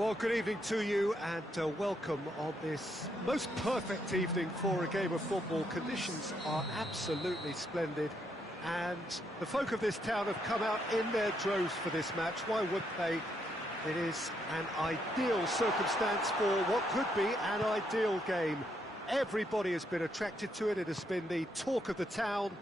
Well, good evening to you and welcome on this most perfect evening for a game of football. Conditions are absolutely splendid and the folk of this town have come out in their droves for this match. Why would they? It is an ideal circumstance for what could be an ideal game. Everybody has been attracted to it. It has been the talk of the town.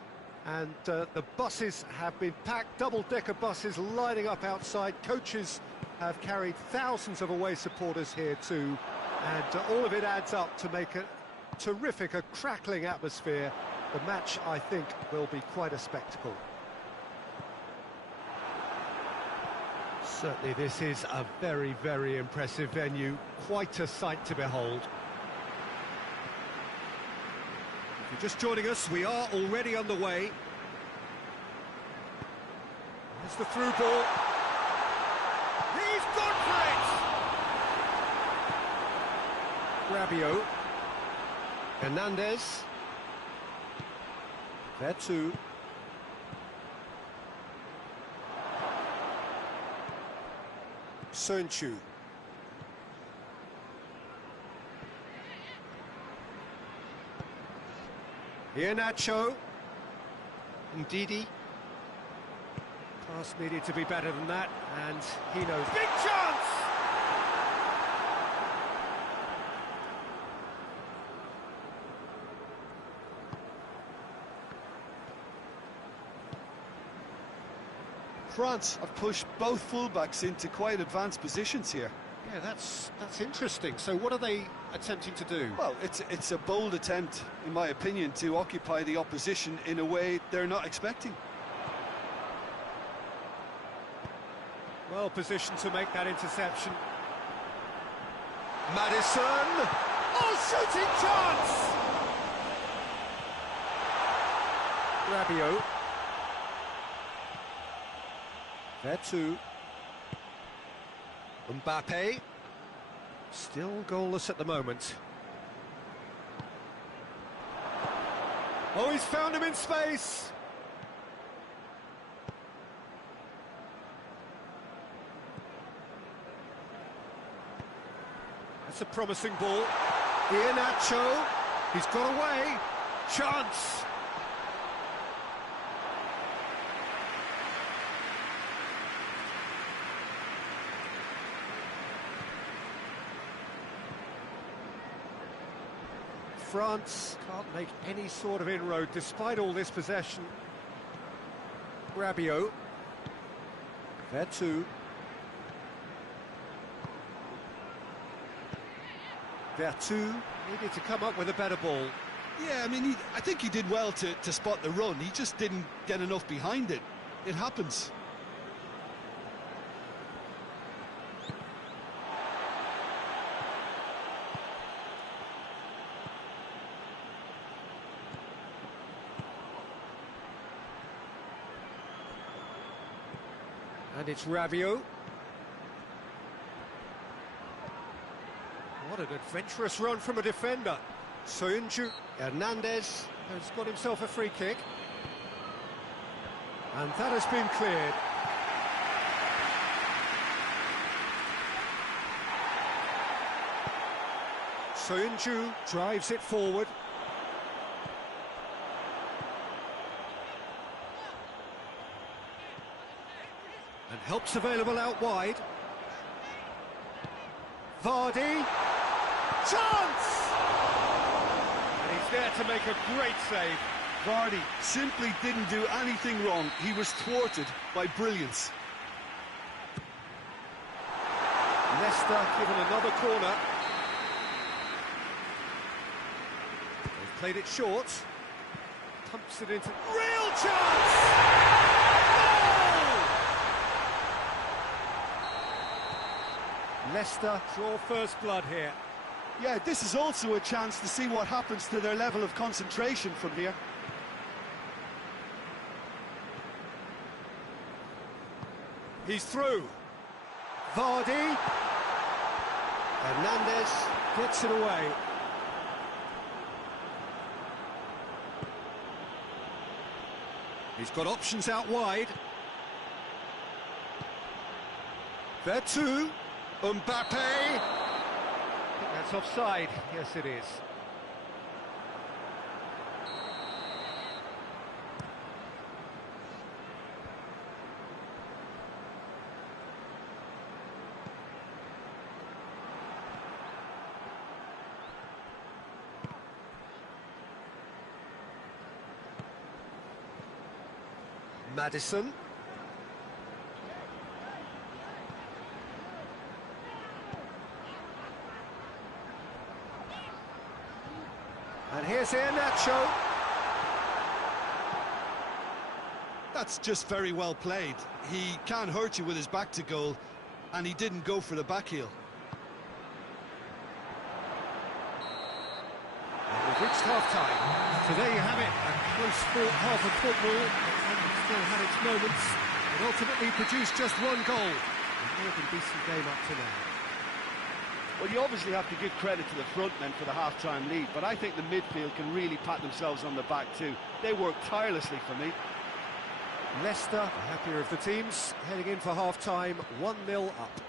And the buses have been packed, double-decker buses lining up outside. Coaches have carried thousands of away supporters here too. And all of it adds up to make a terrific, a crackling atmosphere. The match, I think, will be quite a spectacle. Certainly this is a very, very impressive venue. Quite a sight to behold. If you're just joining us, we are already underway. There's the through ball. He's gone for it! Rabiot. Hernandez. Veretout. Söyüncü. Iheanacho. Ndidi. Pass needed to be better than that, and he knows. Big chance! France have pushed both fullbacks into quite advanced positions here. Yeah, that's interesting. So what are they attempting to do? Well, it's a bold attempt, in my opinion, to occupy the opposition in a way they're not expecting. Well positioned to make that interception. Maddison! Oh, shooting chance! Rabiot. Veretout. Mbappe. Still goalless at the moment. Oh, he's found him in space! That's a promising ball. Iheanacho. He's got away. Chance! France can't make any sort of inroad despite all this possession. Rabiot. Veretout. Veretout needed to come up with a better ball. Yeah, I mean, I think he did well to spot the run. He just didn't get enough behind it. It happens. And it's Rabiot. What an adventurous run from a defender. Söyüncü. Hernandez has got himself a free kick. And that has been cleared. Söyüncü drives it forward. And help's available out wide. Vardy. Chance! And he's there to make a great save. Vardy simply didn't do anything wrong. He was thwarted by brilliance. Leicester given another corner. They've played it short. Pumps it into... Real chance! Leicester draw first blood here. Yeah, this is also a chance to see what happens to their level of concentration from here. He's through. Vardy. Hernandez gets it away. He's got options out wide. Veretout. Mbappe! I think that's offside. Yes, it is. Maddison. And here's Iheanacho. That's just very well played. He can't hurt you with his back to goal, and he didn't go for the back heel. And we've reached half-time. So there you have it, a close-fought half of football, and it still had its moments. It ultimately produced just one goal. A more than decent game up to now. Well, you obviously have to give credit to the front men for the half-time lead, but I think the midfield can really pat themselves on the back too. They worked tirelessly for me. Leicester, the happier of the teams, heading in for half-time, 1-0 up.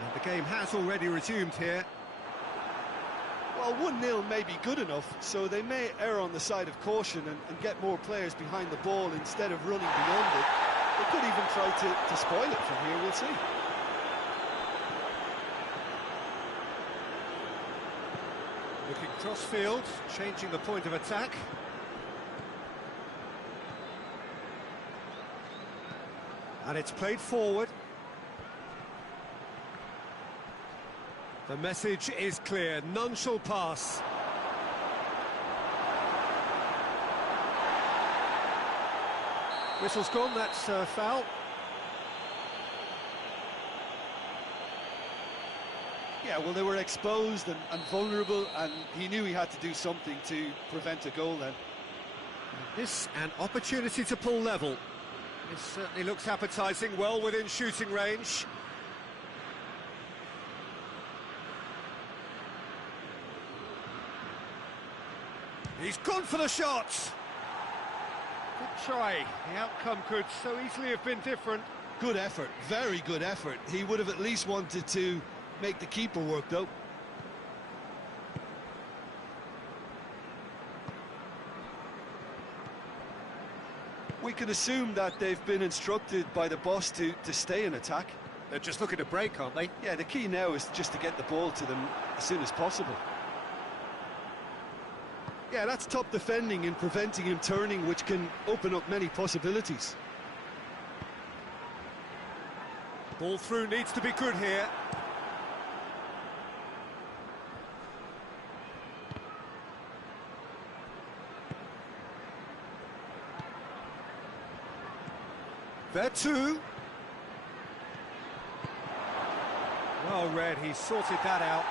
And the game has already resumed here. Well, 1-0 may be good enough, so they may err on the side of caution and get more players behind the ball instead of running beyond it. They could even try to spoil it from here, we'll see. Looking cross-field, changing the point of attack. And it's played forward. The message is clear, none shall pass. Whistle's gone, that's foul. Yeah, well, they were exposed and vulnerable, and he knew he had to do something to prevent a goal then. This an opportunity to pull level. This certainly looks appetising, well within shooting range. He's gone for the shot! Good try. The outcome could so easily have been different. Good effort, very good effort. He would have at least wanted to make the keeper work, though. We can assume that they've been instructed by the boss to stay in attack. They're just looking to break, aren't they? Yeah, the key now is just to get the ball to them as soon as possible. Yeah, that's top defending and preventing him turning, which can open up many possibilities. Ball through needs to be good here. Veretout. Well read, he sorted that out.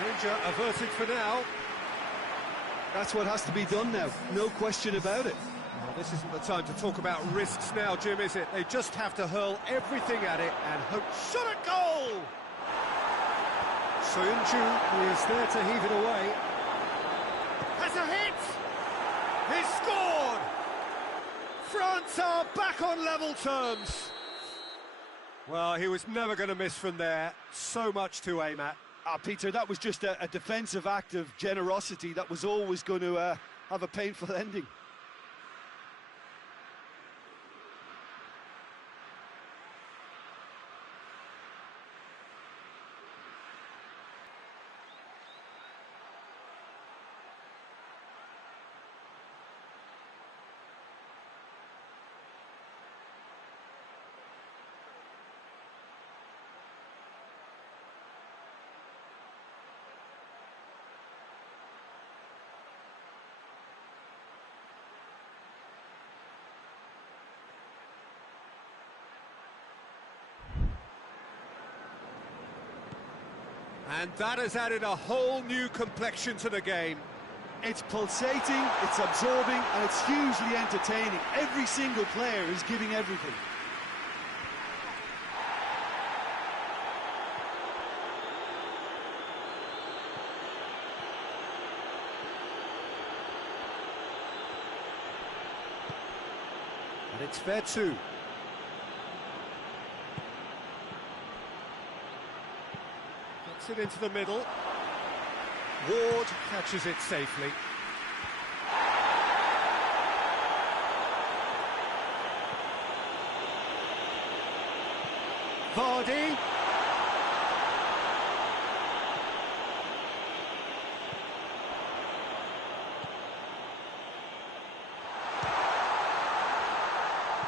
Danger averted for now. That's what has to be done now, no question about it. Well, this isn't the time to talk about risks now, Jim, is it? They just have to hurl everything at it and hope. Shot at goal! Soyuncu is there to heave it away. Has a hit! He scored! France are back on level terms. Well, he was never going to miss from there. So much to aim at. Peter, that was just a defensive act of generosity that was always going to have a painful ending. And that has added a whole new complexion to the game. It's pulsating, it's absorbing, and it's hugely entertaining. Every single player is giving everything. And it's Veretout. Puts it into the middle. Ward catches it safely. Vardy.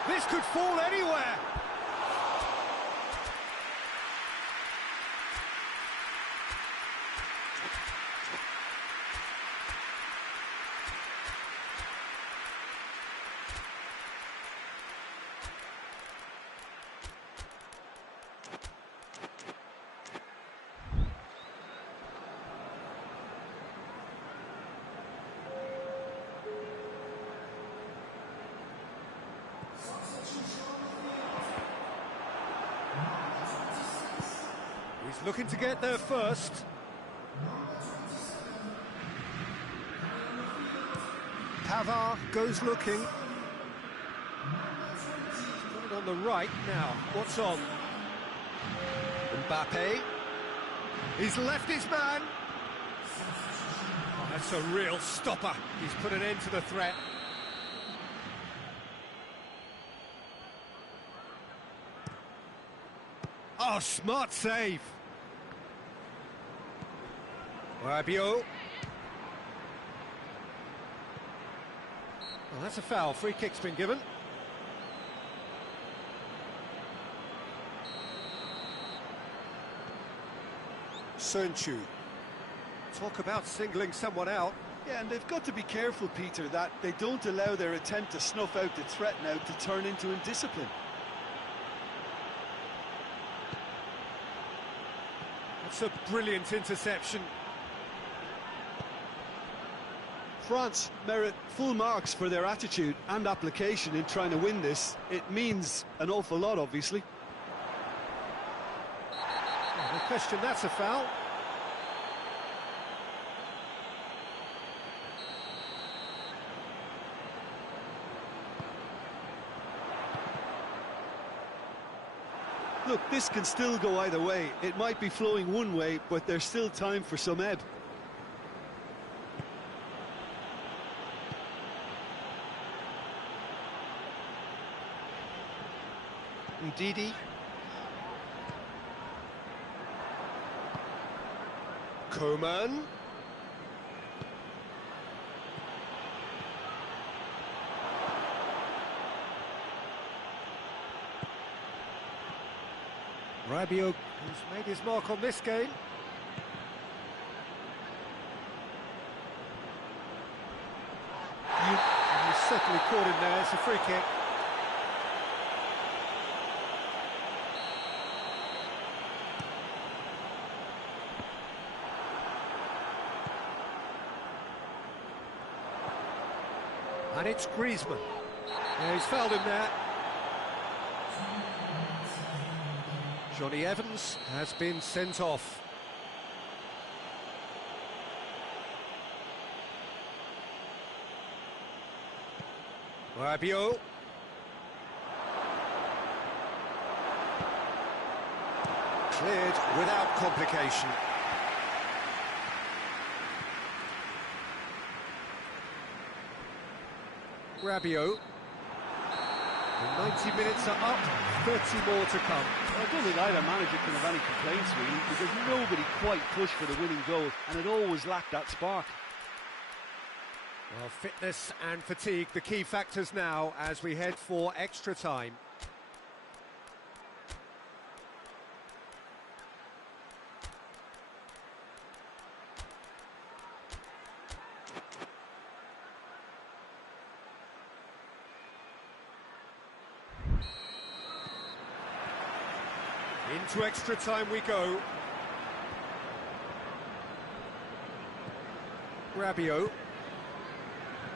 This could fall anywhere. He's looking to get there first. Pavard goes looking. He's got it on the right now. What's on? Mbappe. He's left his man. Oh, that's a real stopper. He's put an end to the threat. Oh, smart save. Rabiot. Well, that's a foul. Free kick's been given. Sönchu. Talk about singling someone out. Yeah, and they've got to be careful, Peter, that they don't allow their attempt to snuff out the threat now to turn into indiscipline. That's a brilliant interception. France merit full marks for their attitude and application in trying to win this. It means an awful lot, obviously. No question, that's a foul. Look, this can still go either way. It might be flowing one way, but there's still time for some ebb. Ndidi. Coman. Rabiot, who's made his mark on this game. He's certainly caught him there. It's a free kick. And it's Griezmann. Yeah, he's fouled him there. Johnny Evans has been sent off. Rabiot. Cleared without complication. Rabiot. The 90 minutes are up, 30 more to come. I don't think either manager can have any complaints, really, because nobody quite pushed for the winning goal, and it always lacked that spark. Well, fitness and fatigue, the key factors now as we head for extra time. Into extra time we go. Rabiot.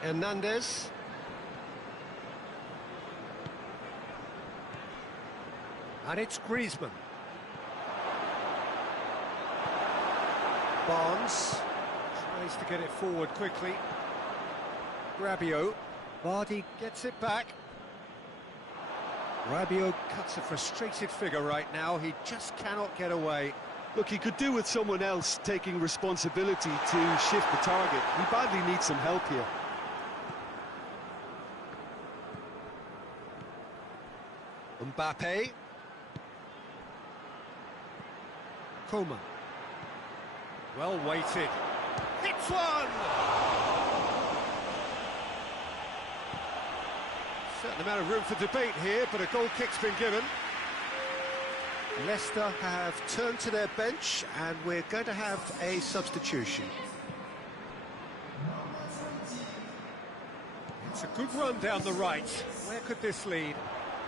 Hernandez. And it's Griezmann. Barnes tries to get it forward quickly. Rabiot. Vardy gets it back. Rabiot cuts a frustrated figure right now. He just cannot get away. Look, he could do with someone else taking responsibility to shift the target. He badly needs some help here. Mbappe. Coman. Well weighted. Hits one! Certain amount of room for debate here, but a goal kick's been given. Leicester have turned to their bench, and we're going to have a substitution. It's a good run down the right. Where could this lead?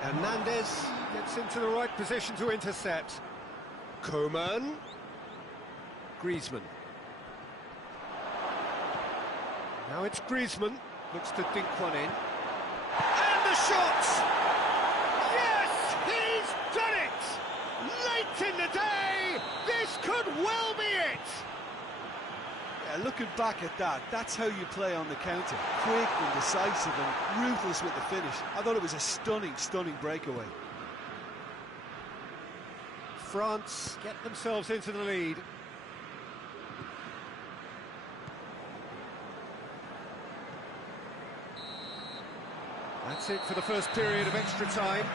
Hernandez gets into the right position to intercept. Coman. Griezmann. Now it's Griezmann. Looks to dink one in. And the shot! Yes! He's done it! Late in the day! This could well be it! Yeah, looking back at that, that's how you play on the counter. Quick and decisive and ruthless with the finish. I thought it was a stunning, stunning breakaway. France get themselves into the lead. That's it for the first period of extra time.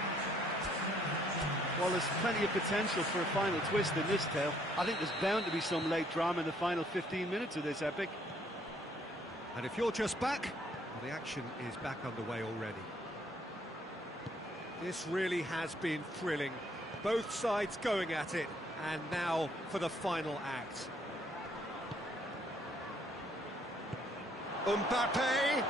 Well, there's plenty of potential for a final twist in this tale. I think there's bound to be some late drama in the final 15 minutes of this epic. And if you're just back, well, the action is back underway already. This really has been thrilling. Both sides going at it, and now for the final act. Mbappe!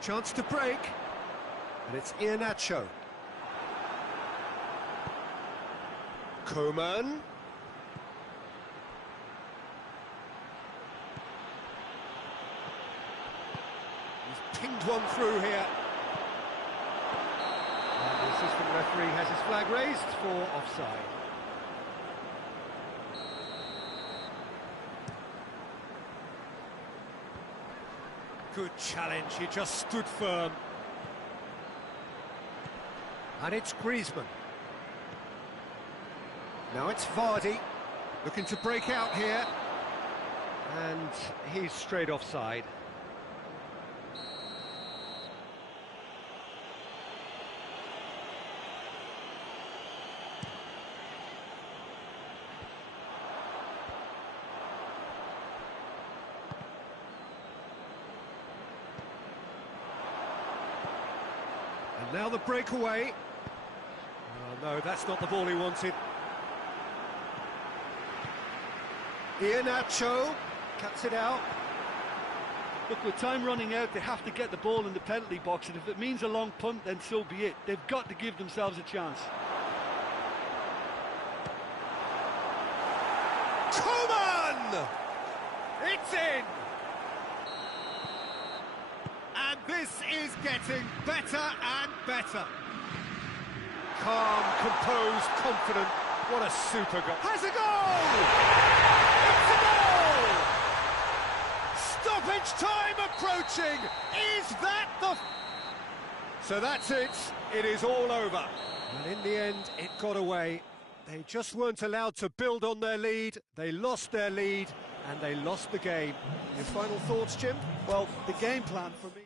Chance to break, and it's Iheanacho. Coman. He's pinged one through here. And the assistant referee has his flag raised for offside. Good challenge, he just stood firm. And it's Griezmann. Now it's Vardy, looking to break out here. And he's straight offside. And now the breakaway. Oh no, that's not the ball he wanted. Iheanacho cuts it out. Look, with time running out, they have to get the ball in the penalty box, and if it means a long punt, then so be it. They've got to give themselves a chance. Coman! It's in! And this is getting better and better. Calm, composed, confident. What a super goal. Has a goal! It's a goal! Stoppage time approaching. Is that the... So that's it. It is all over. And in the end, it got away. They just weren't allowed to build on their lead. They lost their lead, and they lost the game. Your final thoughts, Jim? Well, the game plan for me...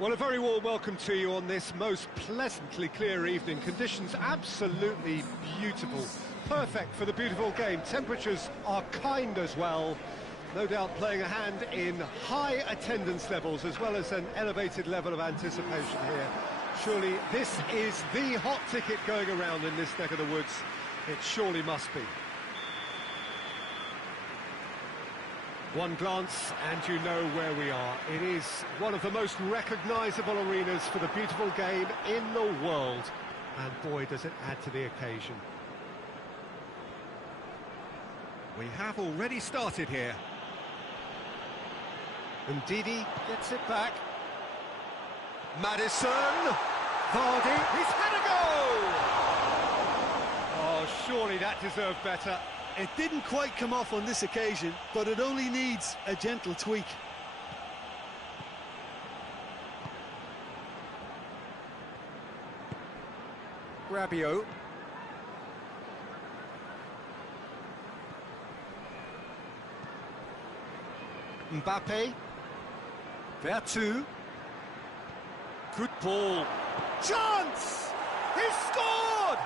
Well, a very warm welcome to you on this most pleasantly clear evening. Conditions absolutely beautiful. Perfect for the beautiful game. Temperatures are kind as well. No doubt playing a hand in high attendance levels as well as an elevated level of anticipation here. Surely this is the hot ticket going around in this neck of the woods. It surely must be. One glance and you know where we are. It is one of the most recognisable arenas for the beautiful game in the world. And boy, does it add to the occasion. We have already started here. And Ndidi gets it back. Maddison! Vardy, he's had a goal! Oh, surely that deserved better. It didn't quite come off on this occasion, but it only needs a gentle tweak. Rabiot. Mbappe. Vertu. Good ball. Chance! He scored!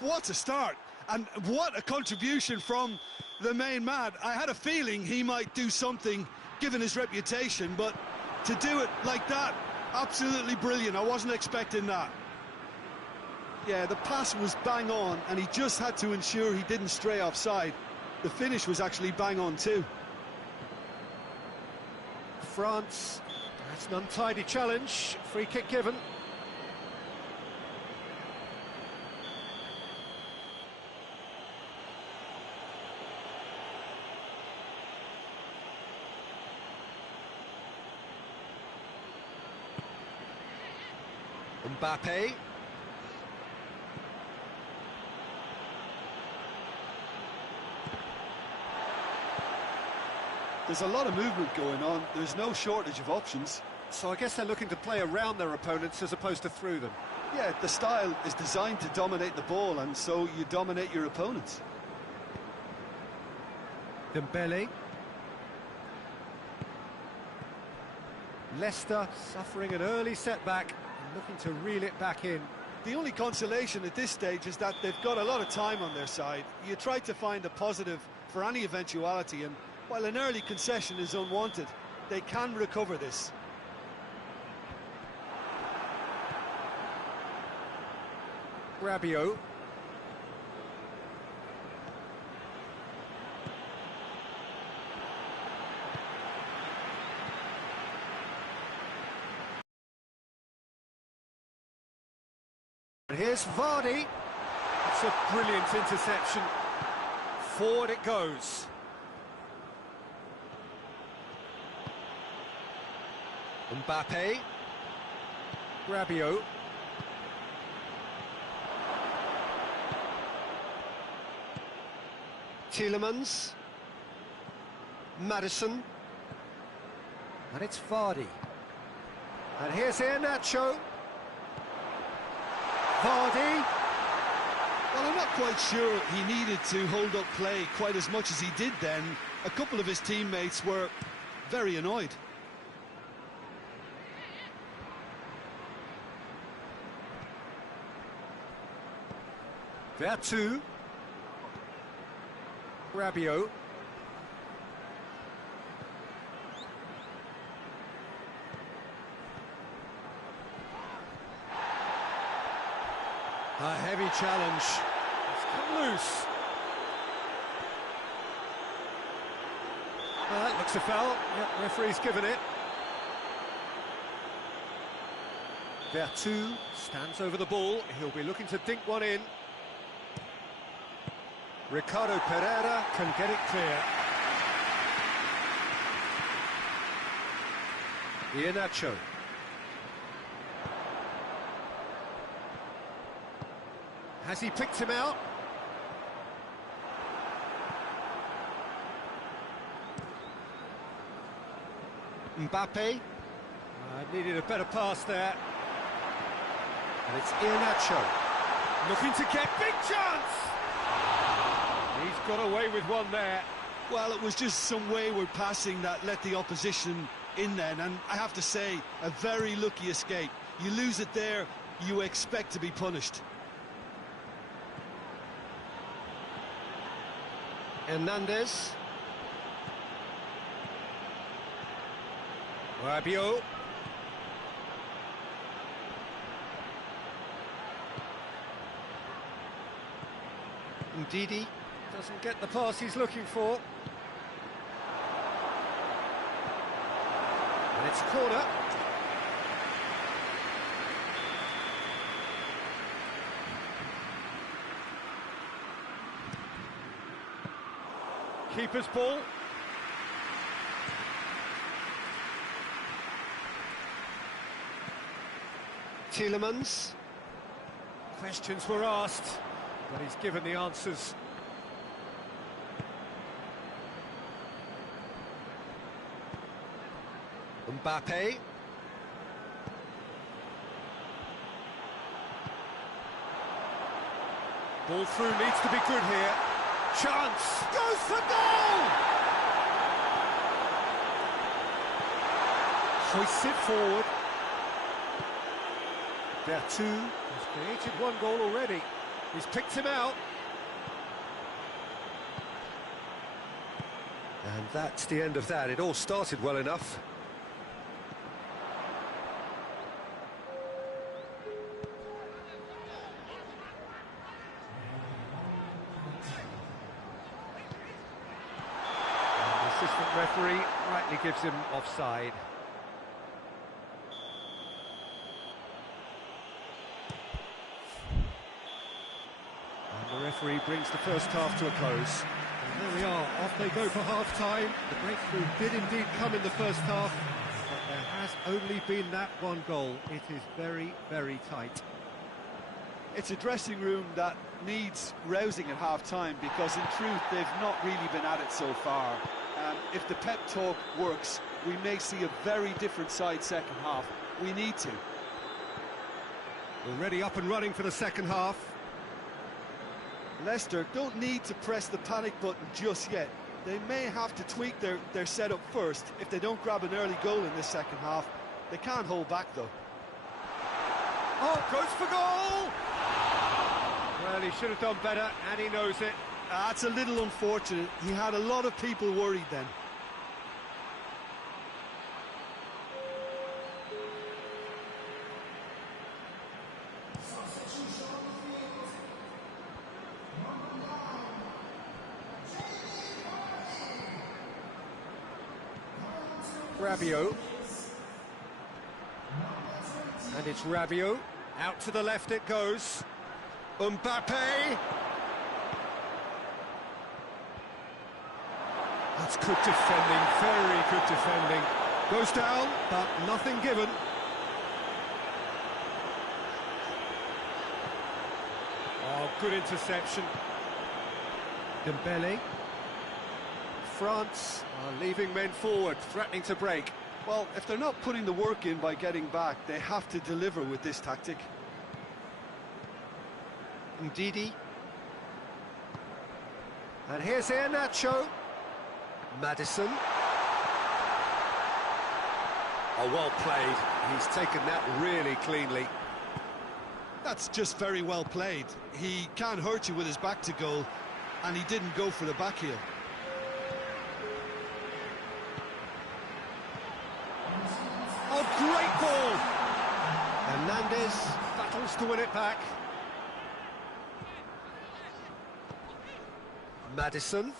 What a start! And what a contribution from the main man. I had a feeling he might do something, given his reputation, but to do it like that, absolutely brilliant. I wasn't expecting that. Yeah, the pass was bang on, and he just had to ensure he didn't stray offside. The finish was actually bang on too. France, that's an untidy challenge. Free kick given. Mbappe. There's a lot of movement going on. There's no shortage of options. So I guess they're looking to play around their opponents as opposed to through them. Yeah, the style is designed to dominate the ball, and so you dominate your opponents. Dembele. Leicester suffering an early setback and looking to reel it back in. The only consolation at this stage is that they've got a lot of time on their side. You try to find a positive for any eventuality, and while an early concession is unwanted, they can recover this. Rabiot. And here's Vardy. It's a brilliant interception. Forward it goes. Mbappe. Rabiot. Tielemans. Maddison. And it's Vardy. And here's Iheanacho. Vardy. Well, I'm not quite sure he needed to hold up play quite as much as he did then. A couple of his teammates were very annoyed. Vertu. Rabiot. A heavy challenge. It's come loose. Well, that looks a foul. Yep, referee's given it. Vertu stands over the ball. He'll be looking to dink one in. Ricardo Pereira can get it clear. Iheanacho. Has he picked him out? Mbappe. Needed a better pass there. And it's Iheanacho. Looking to get big chance! He's got away with one there. Well, it was just some wayward passing that let the opposition in then, and I have to say, a very lucky escape. You lose it there, you expect to be punished. Hernandez. Rabiot. Ndidi doesn't get the pass he's looking for. And it's a corner. Keeper's ball. Tielemans. Questions were asked, but he's given the answers. Mbappe. Ball through, needs to be good here. Chance, goes for goal! Hoists it forward. Vertu has created one goal already. He's picked him out. And that's the end of that. It all started well enough. And the assistant referee rightly gives him offside. The referee brings the first half to a close. And there we are, off they go for half-time. The breakthrough did indeed come in the first half, but there has only been that one goal. It is very, very tight. It's a dressing room that needs rousing at half-time, because in truth they've not really been at it so far. If the pep talk works, we may see a very different side second half. We need to. Already up and running for the second half. Leicester don't need to press the panic button just yet. They may have to tweak their setup first. If they don't grab an early goal in this second half, they can't hold back though. Oh, goes for goal! Well, he should have done better, and he knows it. That's a little unfortunate. He had a lot of people worried then. Rabiot. And it's Rabiot. Out to the left it goes. Mbappe. That's good defending, very good defending. Goes down, but nothing given. Oh, good interception. Dembele. France are leaving men forward, threatening to break. Well, if they're not putting the work in by getting back, they have to deliver with this tactic. Ndidi. And here's Iheanacho. Maddison. Oh, well played. He's taken that really cleanly. That's just very well played. He can't hurt you with his back to goal, and he didn't go for the back heel. Oh, great ball! Hernandez battles to win it back. Maddison.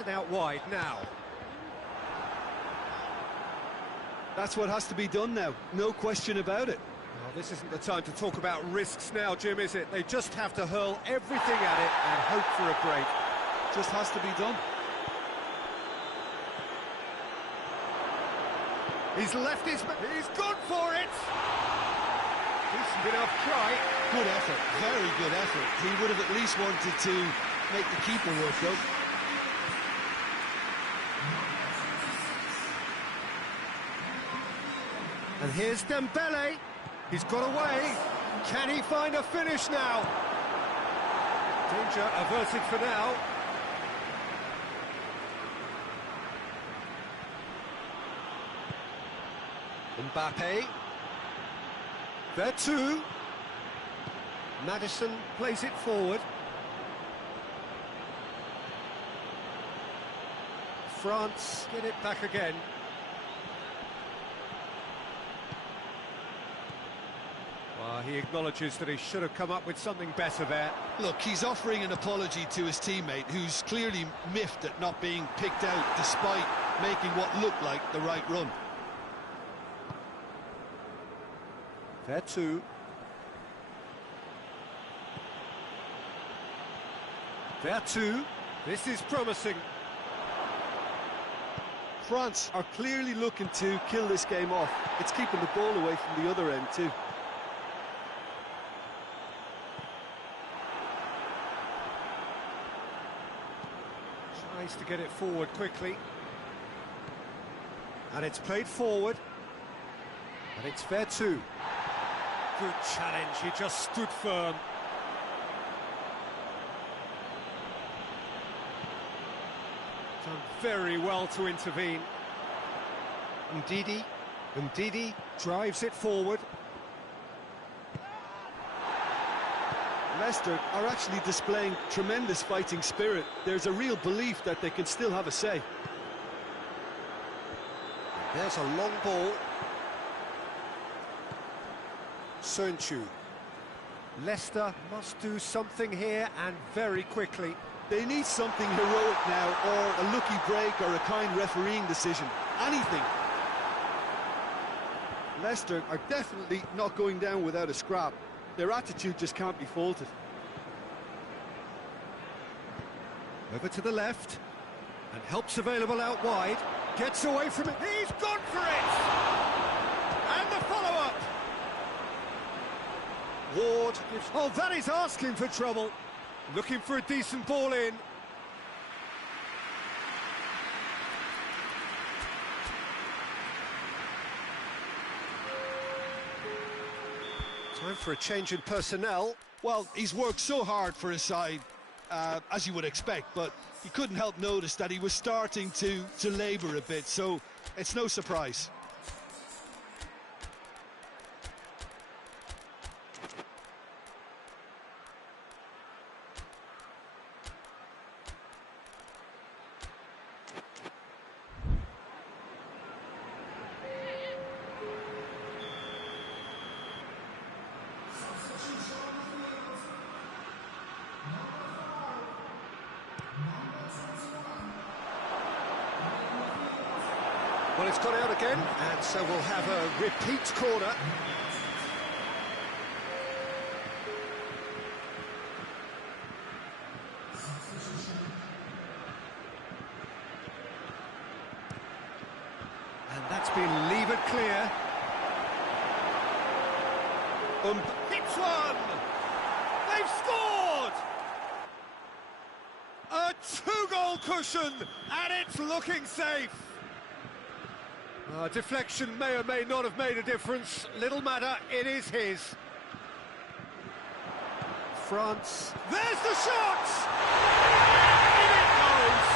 And out wide now. That's what has to be done now, no question about it. Well, this isn't the time to talk about risks now, Jim, is it? They just have to hurl everything at it and hope for a break. Just has to be done. He's left his... He's gone for it! Decent enough try. Good effort, very good effort. He would have at least wanted to make the keeper work, though. And here's Dembele. He's got away. Can he find a finish now? Danger averted for now. Mbappe. There too. Maddison plays it forward. France get it back again. Well, he acknowledges that he should have come up with something better there. Look, he's offering an apology to his teammate, who's clearly miffed at not being picked out despite making what looked like the right run. There too. There too. This is promising. France are clearly looking to kill this game off. It's keeping the ball away from the other end too. Tries to get it forward quickly. And it's played forward. And it's fair too. Good challenge, he just stood firm. Done very well to intervene. Ndidi drives it forward. Leicester are actually displaying tremendous fighting spirit. There's a real belief that they can still have a say. There's a long ball. Sönchu. Leicester must do something here, and very quickly. They need something heroic now, or a lucky break, or a kind refereeing decision. Anything. Leicester are definitely not going down without a scrap. Their attitude just can't be faulted. Over to the left, and help's available out wide. Gets away from it. He's gone for it! And the follow-up! Ward gives... Oh, that is asking for trouble. Looking for a decent ball in. Time for a change in personnel. Well, he's worked so hard for his side, as you would expect, but you couldn't help notice that he was starting to labour a bit, so it's no surprise. Well, it's got out again, and so we'll have a repeat corner. And that's been levered clear. Hits one! They've scored! A two-goal cushion, and it's looking safe. Deflection may or may not have made a difference. Little matter, it is his. France. There's the shot! In it goes!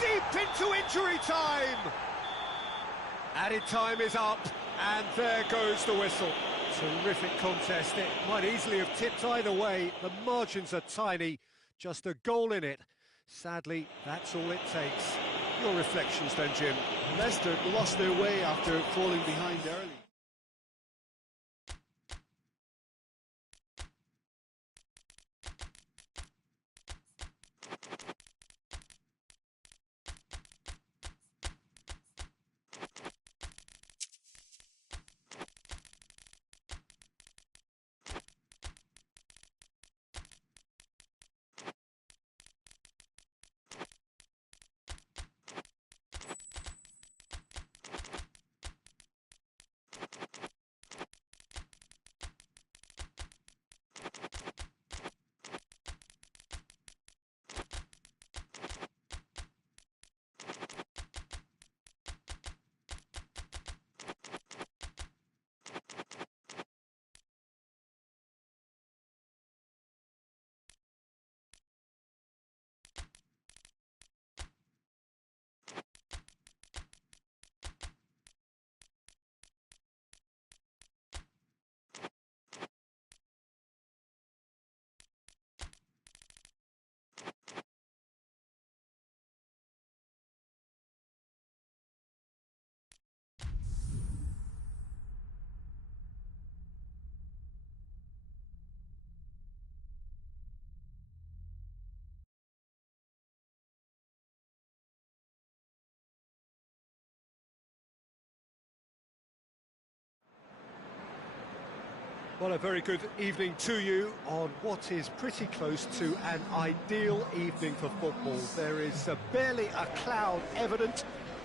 Deep into injury time! Added time is up, and there goes the whistle. Terrific contest. It might easily have tipped either way. The margins are tiny. Just a goal in it. Sadly, that's all it takes. Your reflections then, Jim. Leicester lost their way after falling behind early. Well, a very good evening to you on what is pretty close to an ideal evening for football. There is barely a cloud evident.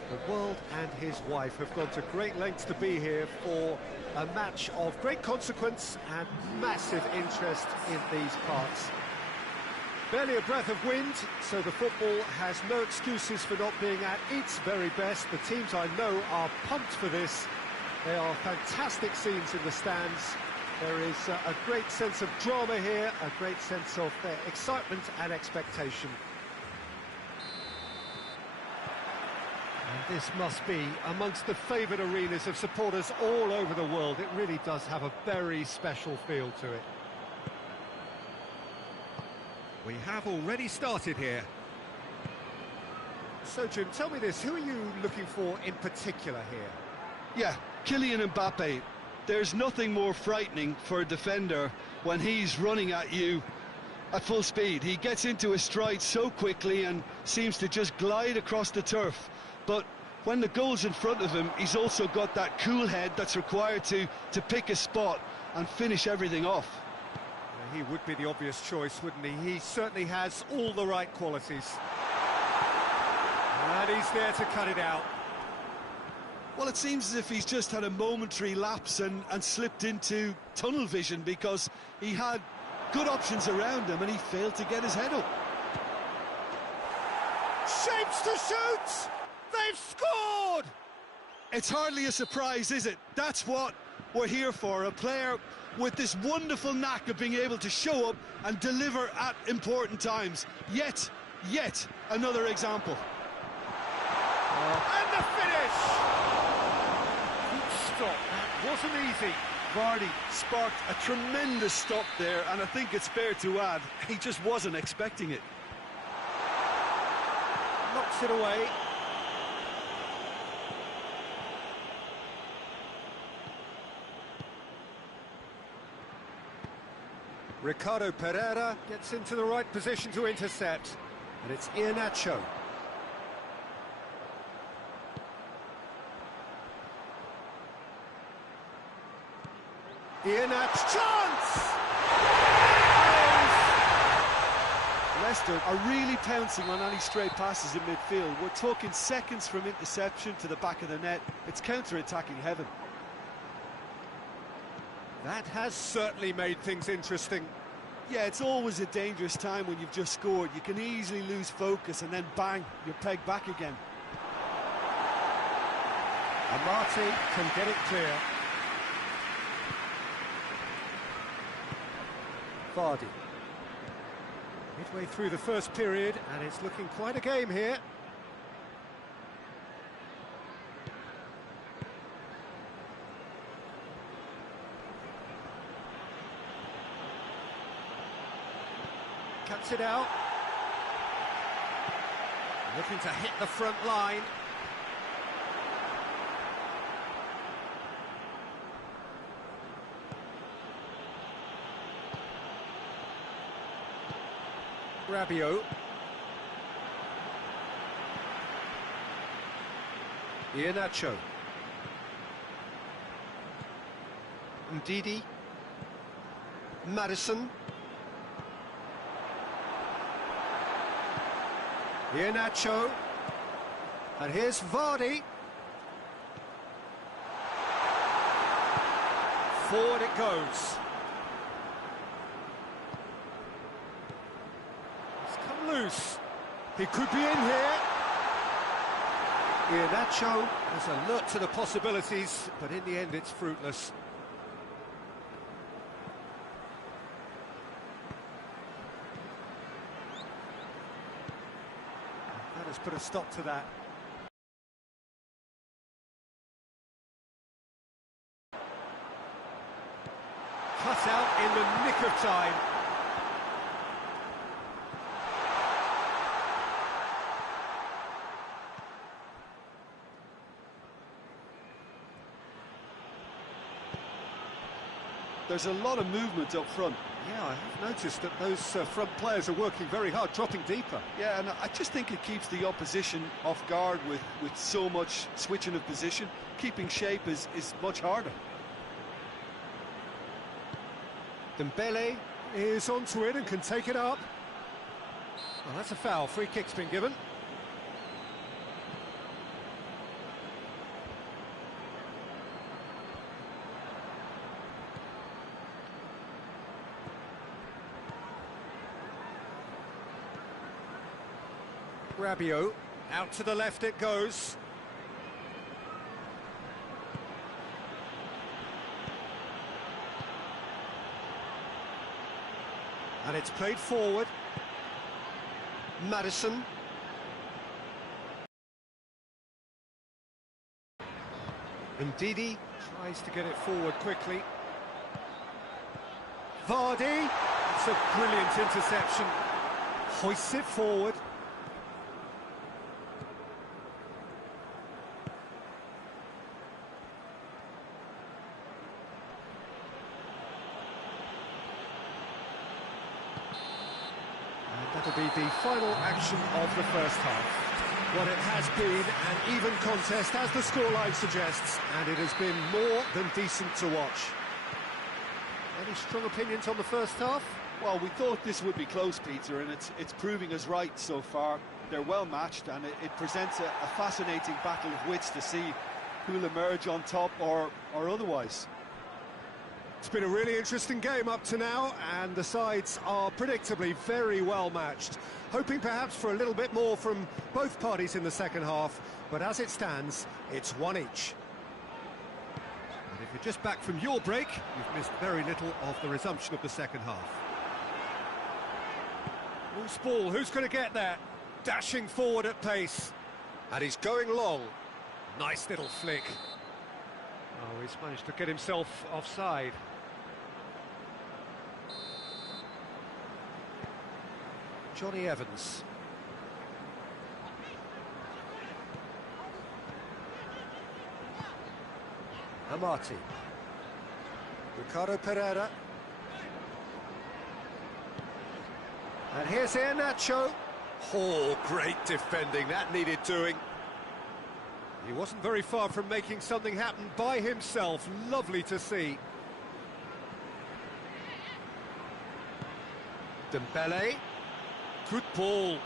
The world and his wife have gone to great lengths to be here for a match of great consequence and massive interest in these parts. Barely a breath of wind, so the football has no excuses for not being at its very best. The teams I know are pumped for this. There are fantastic scenes in the stands. There is a great sense of drama here, a great sense of excitement and expectation. And this must be amongst the favoured arenas of supporters all over the world. It really does have a very special feel to it. We have already started here. So, Jim, tell me this, who are you looking for in particular here? Yeah, Kylian Mbappe. There's nothing more frightening for a defender when he's running at you at full speed. He gets into a stride so quickly and seems to just glide across the turf. But when the goal's in front of him, he's also got that cool head that's required to pick a spot and finish everything off. He would be the obvious choice, wouldn't he? He certainly has all the right qualities. And he's there to cut it out. Well, it seems as if he's just had a momentary lapse and slipped into tunnel vision, because he had good options around him and he failed to get his head up. Shapes to shoot! They've scored! It's hardly a surprise, is it? That's what we're here for, a player with this wonderful knack of being able to show up and deliver at important times. Yet another example. And the finish! Stop. That wasn't easy. Vardy sparked a tremendous stop there, and I think it's fair to add, he just wasn't expecting it. Knocks it away. Ricardo Pereira gets into the right position to intercept, and it's Iheanacho. Iheanacho, chance! Leicester are really pouncing on any stray passes in midfield. We're talking seconds from interception to the back of the net. It's counter-attacking heaven. That has certainly made things interesting. Yeah, it's always a dangerous time when you've just scored. You can easily lose focus and then bang, you're pegged back again. Amati can get it clear. Vardy. Midway through the first period, and it's looking quite a game here. Cuts it out. Looking to hit the front line. Rabiot. Iheanacho. Ndidi. Maddison. Iheanacho. And here's Vardy. Forward it goes. Loose. He could be in here. Iheanacho is alert to the possibilities, but in the end it's fruitless. That has put a stop to that. Cut out in the nick of time. There's a lot of movement up front. Yeah, I have noticed that those front players are working very hard, dropping deeper. Yeah, and I just think it keeps the opposition off guard with so much switching of position. Keeping shape is much harder. Dembele is onto it and can take it up. Well, that's a foul. Free kick's been given. Rabiot, out to the left it goes. And it's played forward. Maddison. Ndidi tries to get it forward quickly. Vardy, it's a brilliant interception. Hoists it forward. That'll be the final action of the first half. What it has been an even contest, as the scoreline suggests, and it has been more than decent to watch. Any strong opinions on the first half? Well, we thought this would be close, Peter, and it's proving us right so far. They're well matched, and it presents a fascinating battle of wits to see who'll emerge on top or otherwise. It's been a really interesting game up to now, and the sides are predictably very well matched. Hoping perhaps for a little bit more from both parties in the second half, but as it stands, it's one each. And if you're just back from your break, you've missed very little of the resumption of the second half. Loose ball, who's going to get there? Dashing forward at pace. And he's going long. Nice little flick. Oh, he's managed to get himself offside. Johnny Evans. Amati. Ricardo Pereira. And here's Iheanacho. Oh, great defending, that needed doing. He wasn't very far from making something happen by himself. Lovely to see. Dembele. Good ball.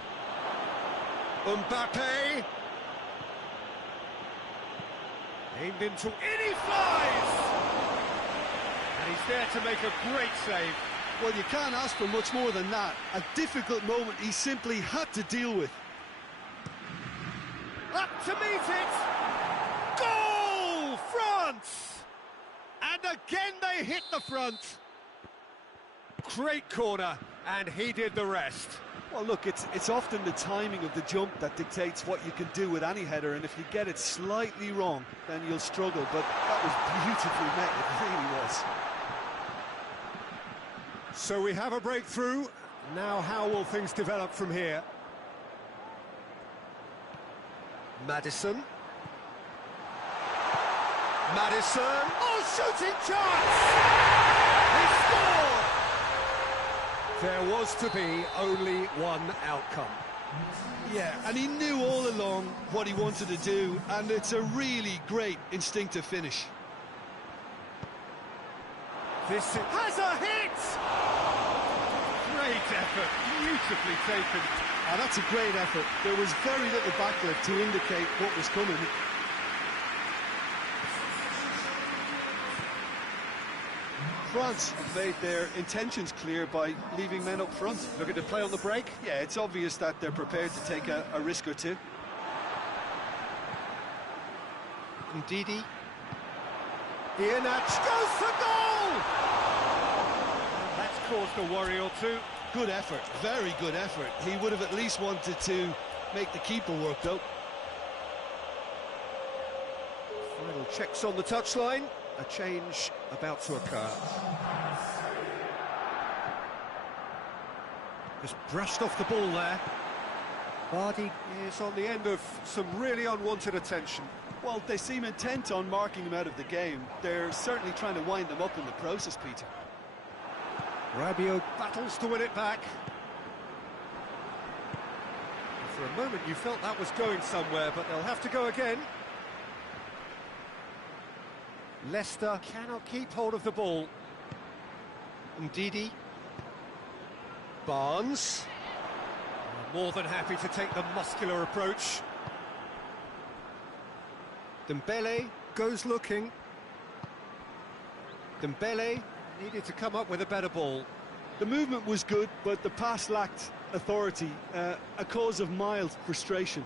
Mbappe. Aimed into... In he flies! And he's there to make a great save. Well, you can't ask for much more than that. A difficult moment he simply had to deal with. Up to meet it! Goal! France! And again they hit the front. Great corner, and he did the rest. Well, look, it's often the timing of the jump that dictates what you can do with any header, and if you get it slightly wrong, then you'll struggle, but that was beautifully met, it really was. So we have a breakthrough. Now how will things develop from here? Maddison. Maddison. Oh, shooting chance! He scored! There was to be only one outcome. Yeah, and he knew all along what he wanted to do, and it's a really great instinctive finish. This has a hit! Great effort, beautifully taken. And that's a great effort. There was very little backlift to indicate what was coming. France have made their intentions clear by leaving men up front. Looking to play on the break? Yeah, it's obvious that they're prepared to take a risk or two. Ndidi. Iheanacho goes for goal! And that's caused a worry or two. Good effort, very good effort. He would have at least wanted to make the keeper work, though. Final checks on the touchline. A change about to occur. Just brushed off the ball there. Vardy is on the end of some really unwanted attention. Well, they seem intent on marking him out of the game. They're certainly trying to wind them up in the process, Peter. Rabiot battles to win it back. For a moment you felt that was going somewhere, but they'll have to go again. Leicester cannot keep hold of the ball. Ndidi. Barnes. More than happy to take the muscular approach. Dembele goes looking. Dembele needed to come up with a better ball. The movement was good, but the pass lacked authority, a cause of mild frustration.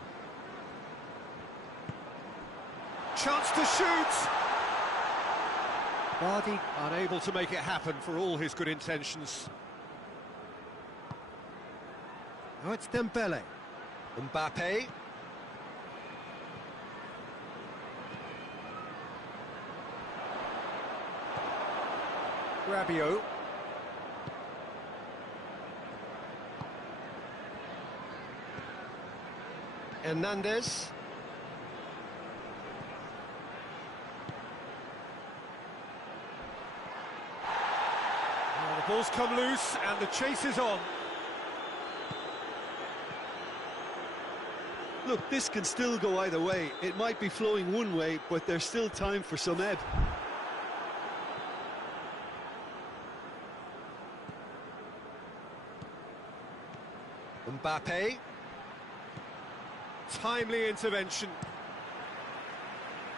Chance to shoot! Vardy unable to make it happen for all his good intentions. Now it's Dembele. Mbappe. Rabiot. Hernandez. Well, the ball's come loose and the chase is on. Look, this can still go either way. It might be flowing one way, but there's still time for some ebb. Mbappe. Timely intervention.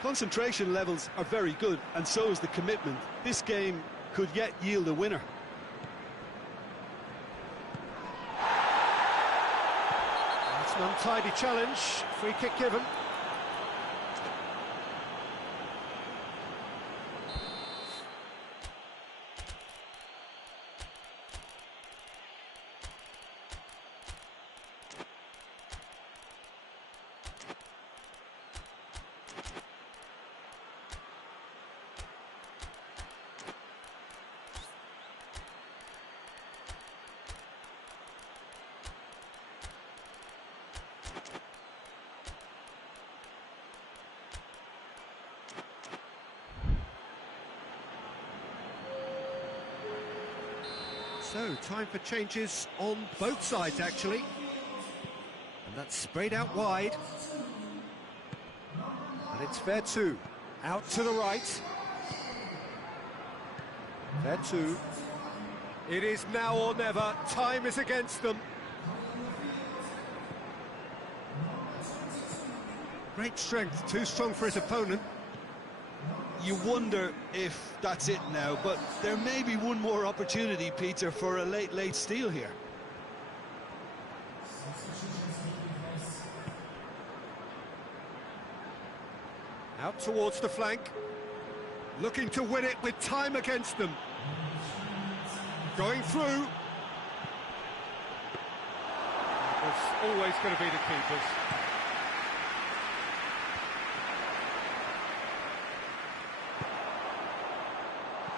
Concentration levels are very good, and so is the commitment. This game could yet yield a winner. It's an untidy challenge. Free kick given. So, time for changes on both sides, actually. And that's sprayed out wide. And it's Veretout. Out to the right. Veretout. It is now or never. Time is against them. Great strength, too strong for his opponent. You wonder if that's it now, but there may be one more opportunity, Peter, for a late steal here. Out towards the flank. Looking to win it with time against them. Going through. It's always going to be the keepers.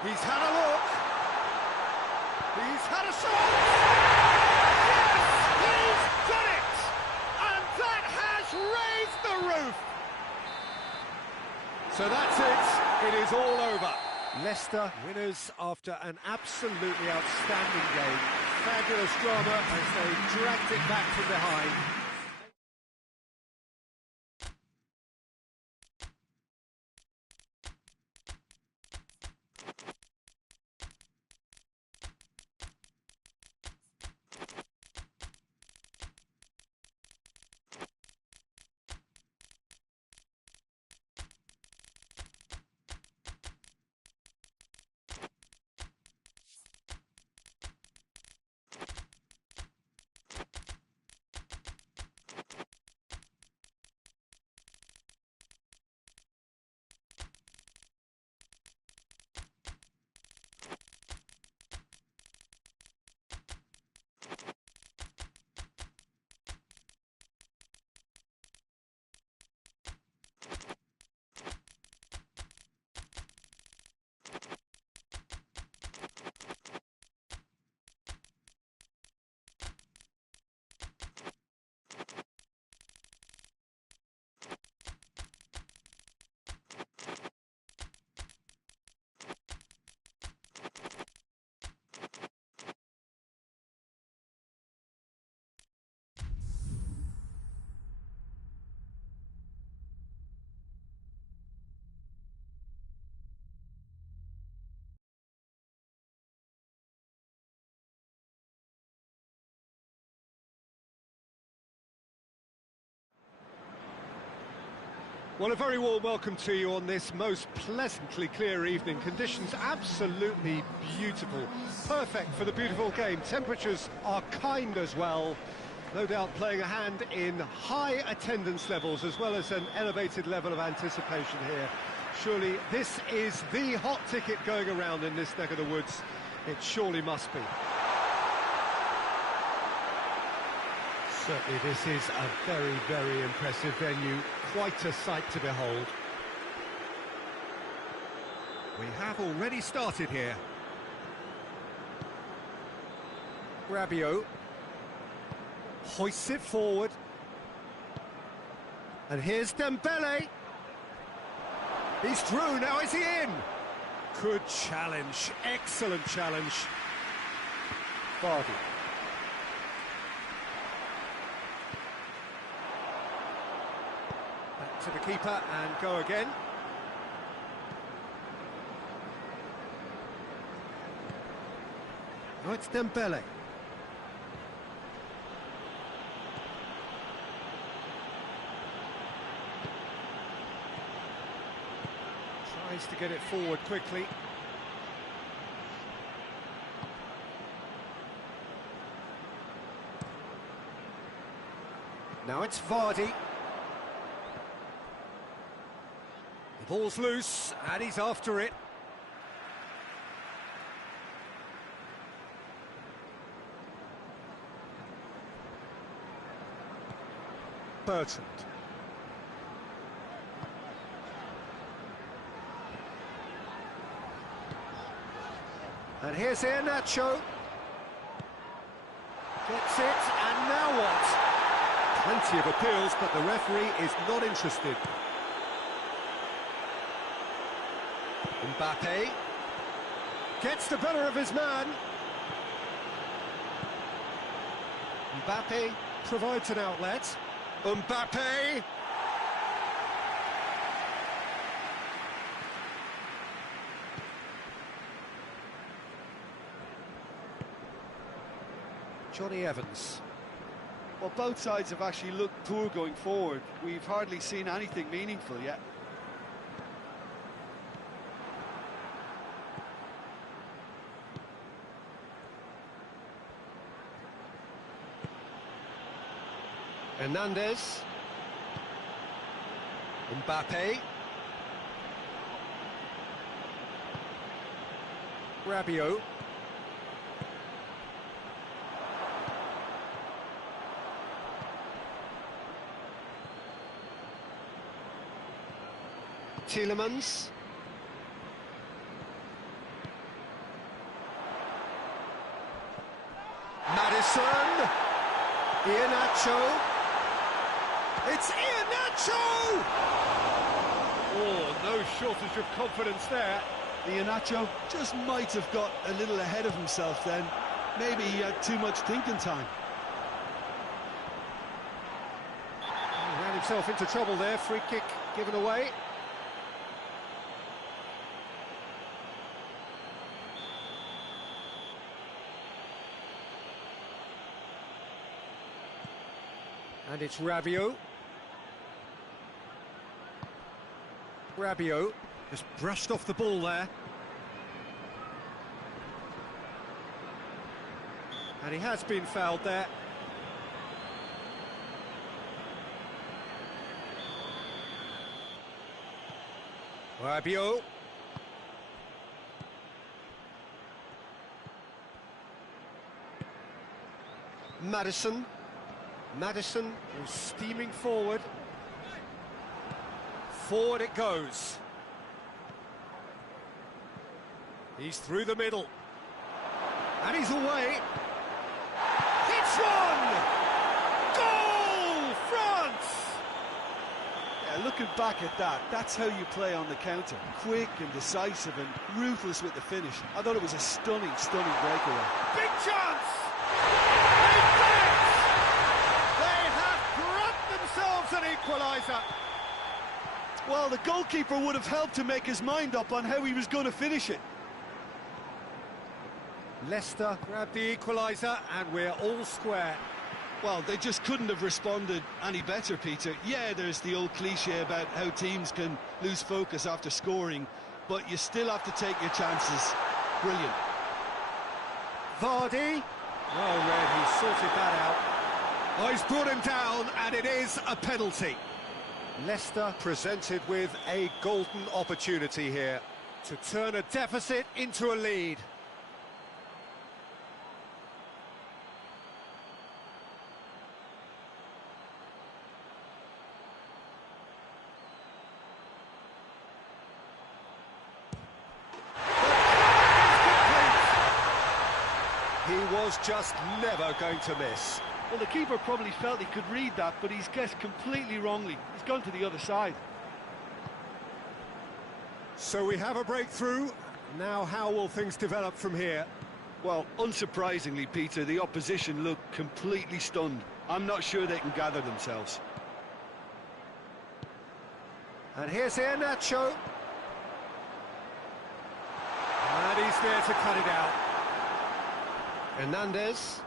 He's had a look. He's had a shot. Yes, he's done it. And that has raised the roof. So that's it. It is all over. Leicester winners after an absolutely outstanding game. Fabulous drama as they dragged it back from behind. Well, a very warm welcome to you on this most pleasantly clear evening. Conditions absolutely beautiful, perfect for the beautiful game. Temperatures are kind as well, no doubt playing a hand in high attendance levels as well as an elevated level of anticipation here. Surely this is the hot ticket going around in this neck of the woods. It surely must be. Certainly this is a very, very impressive venue, quite a sight to behold. We have already started here. Rabiot hoists it forward. And here's Dembele. He's through, now is he in? Good challenge, excellent challenge. Vardy. Back to the keeper and go again. Now it's Dembele. Tries to get it forward quickly. Now it's Vardy. The ball's loose, and he's after it. Bertrand. And here's Iheanacho. Gets it, and now what? Plenty of appeals, but the referee is not interested. Mbappe gets the better of his man. Mbappe provides an outlet. Mbappe! Johnny Evans. Well, both sides have actually looked poor going forward. We've hardly seen anything meaningful yet. Hernandez. Mbappe. Rabiot. Tielemans. Maddison. Iheanacho. It's Iheanacho! Oh, no shortage of confidence there. Iheanacho just might have got a little ahead of himself then. Maybe he had too much thinking time. He ran himself into trouble there. Free kick given away. And it's Rabiot. Rabiot just brushed off the ball there. And he has been fouled there. Rabiot. Maddison. Maddison was steaming forward. Forward it goes. He's through the middle. And he's away. It's one! Goal, France! Yeah, looking back at that, that's how you play on the counter. Quick and decisive and ruthless with the finish. I thought it was a stunning, stunning breakaway. Big chance! An equaliser. Well, the goalkeeper would have helped to make his mind up on how he was going to finish it. Leicester grabbed the equaliser and we're all square. Well, they just couldn't have responded any better, Peter. Yeah, there's the old cliche about how teams can lose focus after scoring, but you still have to take your chances. Brilliant. Vardy. Well read, he's sorted that out. Oh, he's brought him down, and it is a penalty. Leicester presented with a golden opportunity here to turn a deficit into a lead. He was just never going to miss. Well, the keeper probably felt he could read that, but he's guessed completely wrongly. He's gone to the other side. So we have a breakthrough. Now how will things develop from here? Well, unsurprisingly, Peter, the opposition look completely stunned. I'm not sure they can gather themselves. And here's Iheanacho. And he's there to cut it out. Hernandez.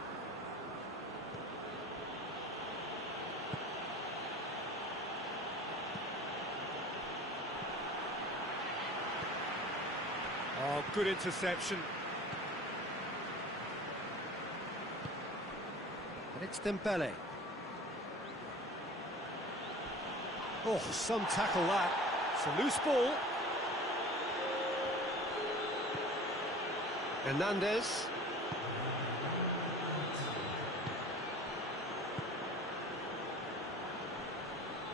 Oh, good interception. And it's Dembele. Oh, some tackle that. It's a loose ball. Hernandez.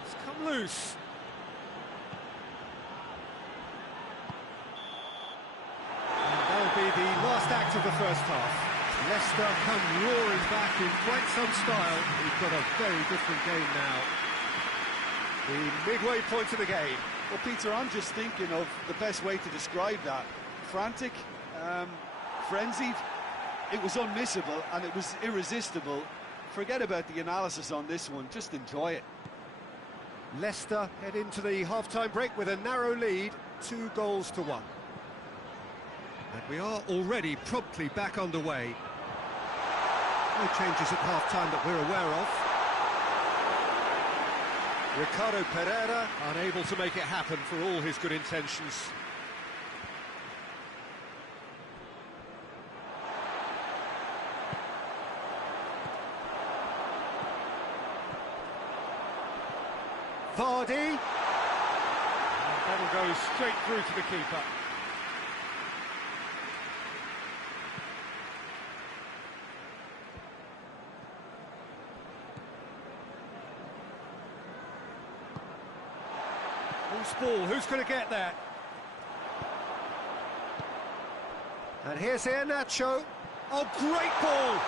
It's come loose. Be the last act of the first half. Leicester come roaring back in quite some style. We've got a very different game now. The midway point of the game. Well, Peter, I'm just thinking of the best way to describe that. Frantic, frenzied. It was unmissable and it was irresistible. Forget about the analysis on this one, just enjoy it. Leicester head into the half-time break with a narrow lead, 2-1. And we are already promptly back underway. No changes at half-time that we're aware of. Ricardo Pereira unable to make it happen for all his good intentions. Vardy. And that'll go straight through to the keeper. Loose ball, who's going to get there? And here's Iheanacho. Oh, great ball!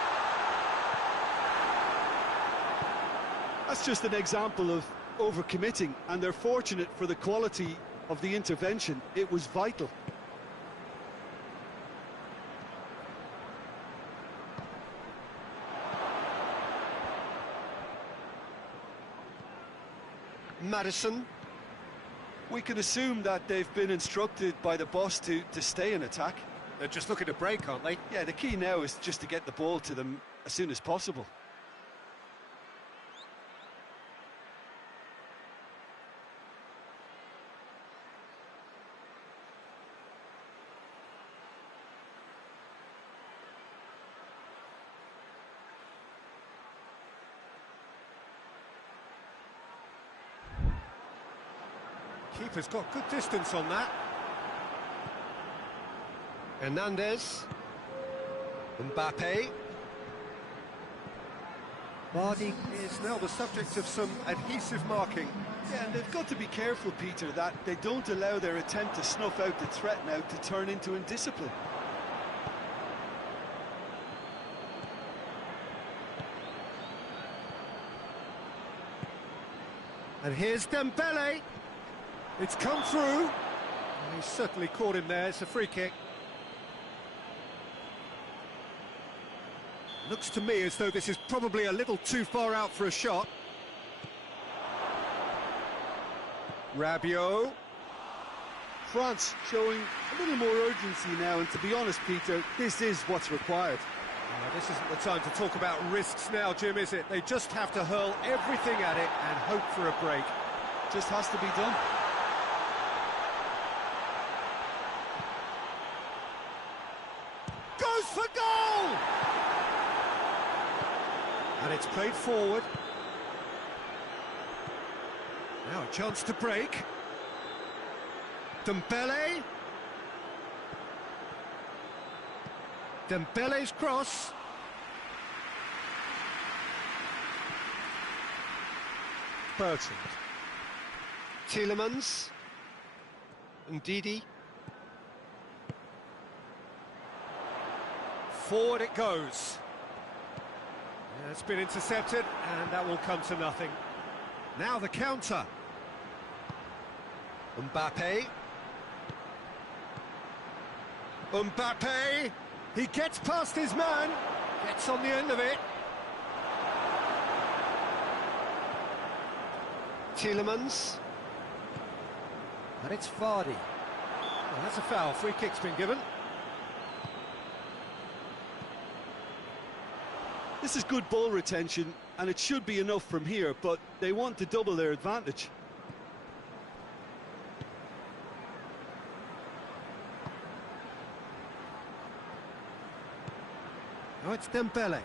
That's just an example of overcommitting, and they're fortunate for the quality of the intervention. It was vital. Maddison. We can assume that they've been instructed by the boss to stay in attack. They're just looking to break, aren't they? Yeah, the key now is just to get the ball to them as soon as possible. Keeper's got good distance on that. Hernandez. Mbappe. Vardy is now the subject of some adhesive marking. Yeah, and they've got to be careful, Peter, that they don't allow their attempt to snuff out the threat now to turn into indiscipline. And here's Dembele. It's come through. He's certainly caught him there. It's a free kick. Looks to me as though this is probably a little too far out for a shot. Rabiot. France showing a little more urgency now, and to be honest, Peter, this is what's required. Well, this isn't the time to talk about risks now, Jim, is it? They just have to hurl everything at it and hope for a break. Just has to be done. Goes for goal! And it's played forward. Now a chance to break. Dembele. Dembele's cross. Bertrand. Tielemans. Ndidi. Forward it goes. Yeah, it's been intercepted, and that will come to nothing. Now the counter. Mbappe. Mbappe. He gets past his man. Gets on the end of it. Tielemans. And it's Vardy. Well, that's a foul. Free kick's been given. This is good ball retention, and it should be enough from here, but they want to double their advantage. Now it's Dembele.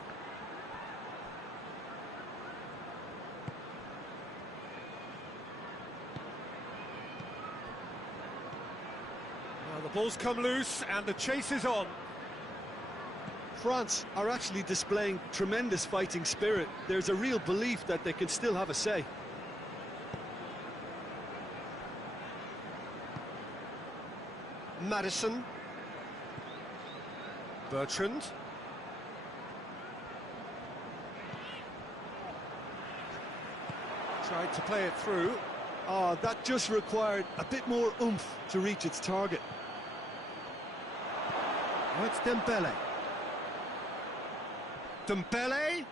Now the ball's come loose and the chase is on. France are actually displaying tremendous fighting spirit. There's a real belief that they can still have a say. Madison. Bertrand. Tried to play it through. Oh, that just required a bit more oomph to reach its target. Oh, it's Dembele. Dembele.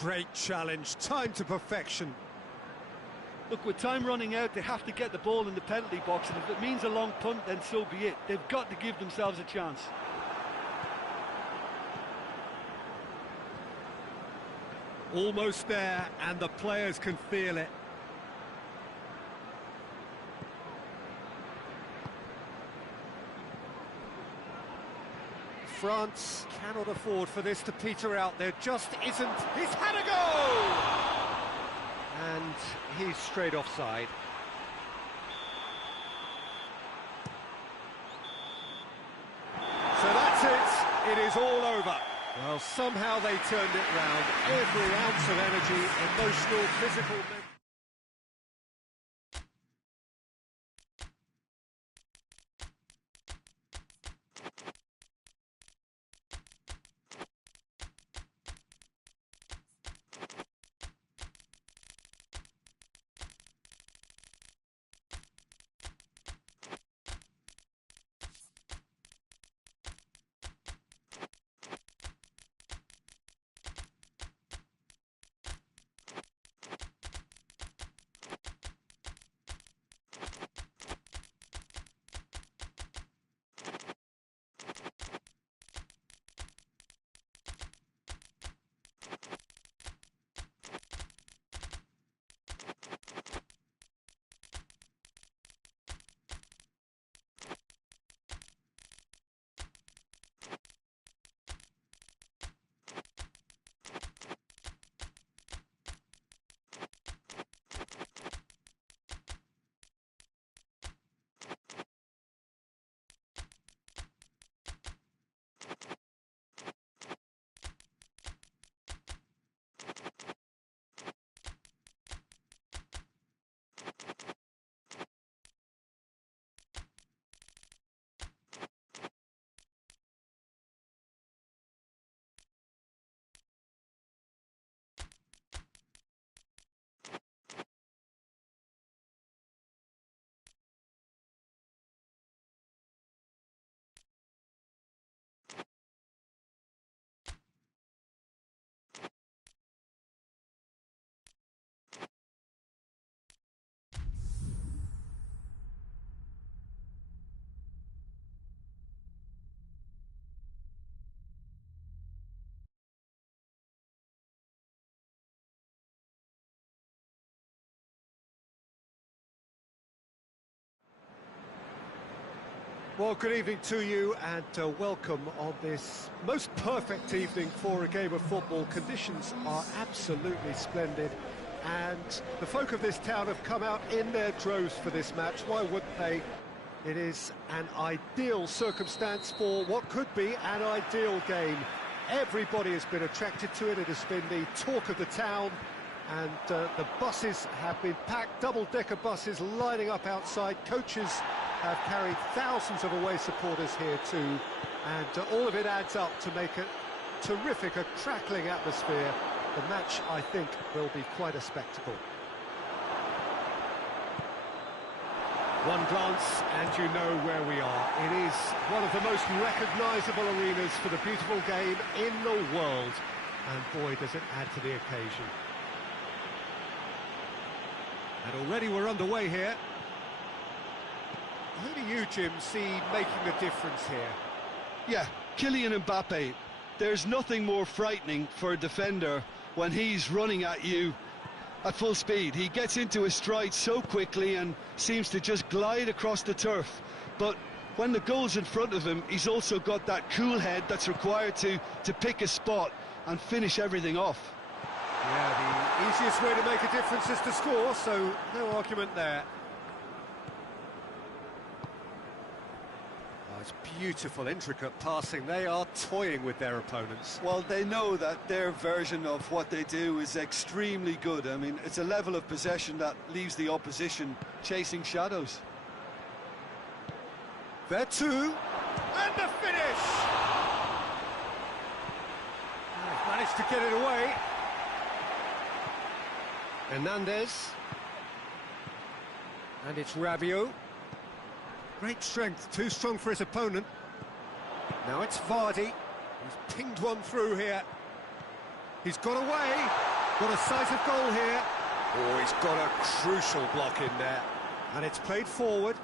Great challenge, time to perfection. Look, with time running out, they have to get the ball in the penalty box, and if it means a long punt, then so be it. They've got to give themselves a chance. Almost there, and the players can feel it. France cannot afford for this to peter out. There just isn't. He's had a go! And he's straight offside. So that's it. It is all over. Well, somehow they turned it round. Every ounce of energy, emotional, physical... Well, good evening to you and welcome on this most perfect evening for a game of football. Conditions are absolutely splendid and the folk of this town have come out in their droves for this match. Why wouldn't they? It is an ideal circumstance for what could be an ideal game. Everybody has been attracted to it. It has been the talk of the town, and the buses have been packed, double-decker buses lining up outside. Coaches have carried thousands of away supporters here too, and all of it adds up to make a terrific, a crackling atmosphere. The match, I think, will be quite a spectacle. One glance and you know where we are. It is one of the most recognisable arenas for the beautiful game in the world, and boy does it add to the occasion. And already we're underway here. Who do you, Jim, see making the difference here? Yeah, Kylian Mbappe. There's nothing more frightening for a defender when he's running at you at full speed. He gets into his stride so quickly and seems to just glide across the turf. But when the goal's in front of him, he's also got that cool head that's required to pick a spot and finish everything off. Yeah, the easiest way to make a difference is to score, so no argument there. Oh, it's beautiful, intricate passing. They are toying with their opponents. Well, they know that their version of what they do is extremely good. I mean, it's a level of possession that leaves the opposition chasing shadows. There too, and the finish! They've managed to get it away. Hernandez. And it's Rabiot. Great strength, too strong for his opponent. Now it's Vardy. He's pinged one through here. He's got away. Got a sight of goal here. Oh, he's got a crucial block in there. And it's played forward.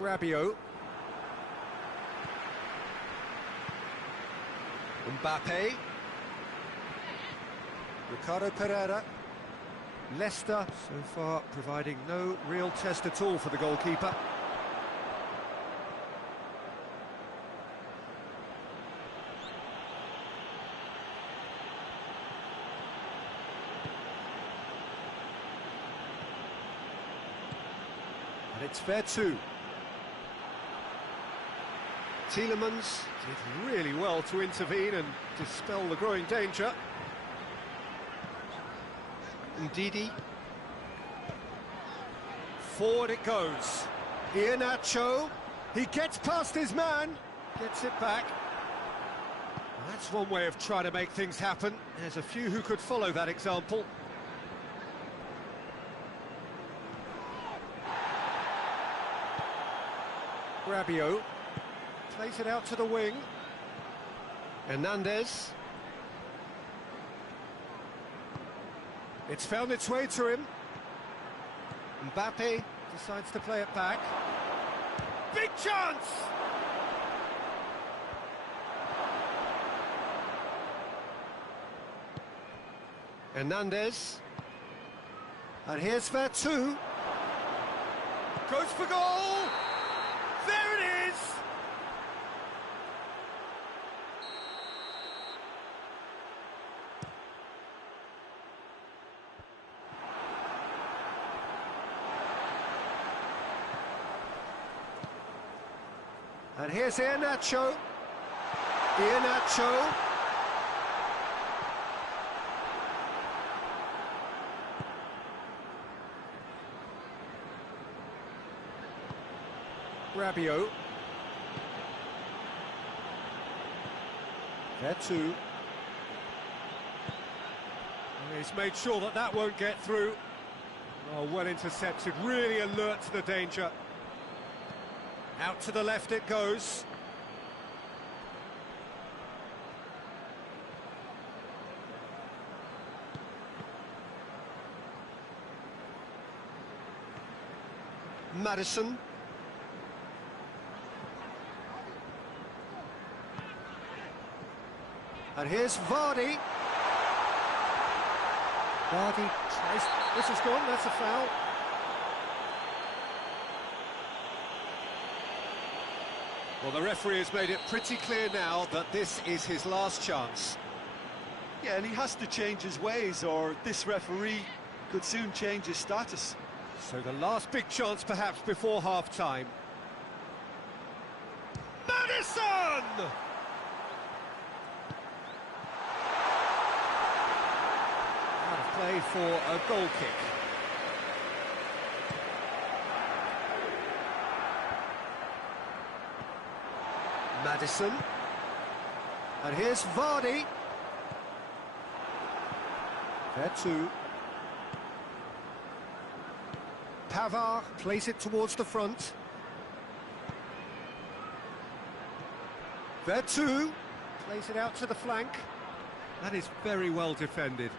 Rabiot. Mbappe. Ricardo Pereira. Leicester, so far, providing no real test at all for the goalkeeper. And it's Vertu. Tielemans did really well to intervene and dispel the growing danger. Ndidi. Forward it goes. Iheanacho. He gets past his man. Gets it back. Well, that's one way of trying to make things happen. There's a few who could follow that example. Rabiot. Plays it out to the wing. Hernandez. It's found its way to him. Mbappe decides to play it back. Big chance! Hernandez. And here's Vertu. Goes for goal! There it is! And here's Iheanacho. Iheanacho. Rabiot. Vertu. He's made sure that that won't get through. Oh, well intercepted, really alert to the danger. Out to the left it goes. Maddison. And here's Vardy. Vardy tries. This is gone, that's a foul. Well, the referee has made it pretty clear now that this is his last chance. Yeah, and he has to change his ways, or this referee could soon change his status. So the last big chance perhaps before half-time. Maddison! Out of play for a goal kick. Maddison. And here's Vardy. Veretout. Pavard plays it towards the front. Veretout plays it out to the flank. That is very well defended.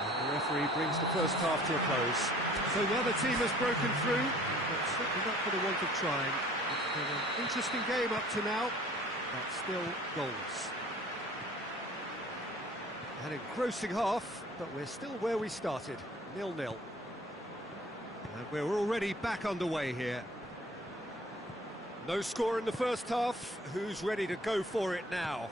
And the referee brings the first half to a close. So the other team has broken through, but certainly not for the want of trying. It's been an interesting game up to now, but still goals. An engrossing half, but we're still where we started, 0-0. And we're already back underway here. No score in the first half. Who's ready to go for it now?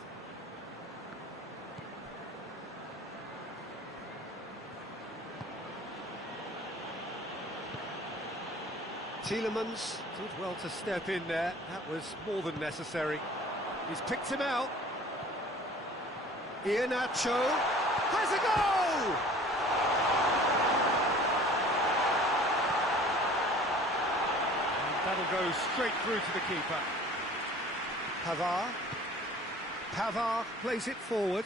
Tielemans did well to step in there. That was more than necessary. He's picked him out. Iheanacho has a goal! And that'll go straight through to the keeper. Pavard. Pavard plays it forward.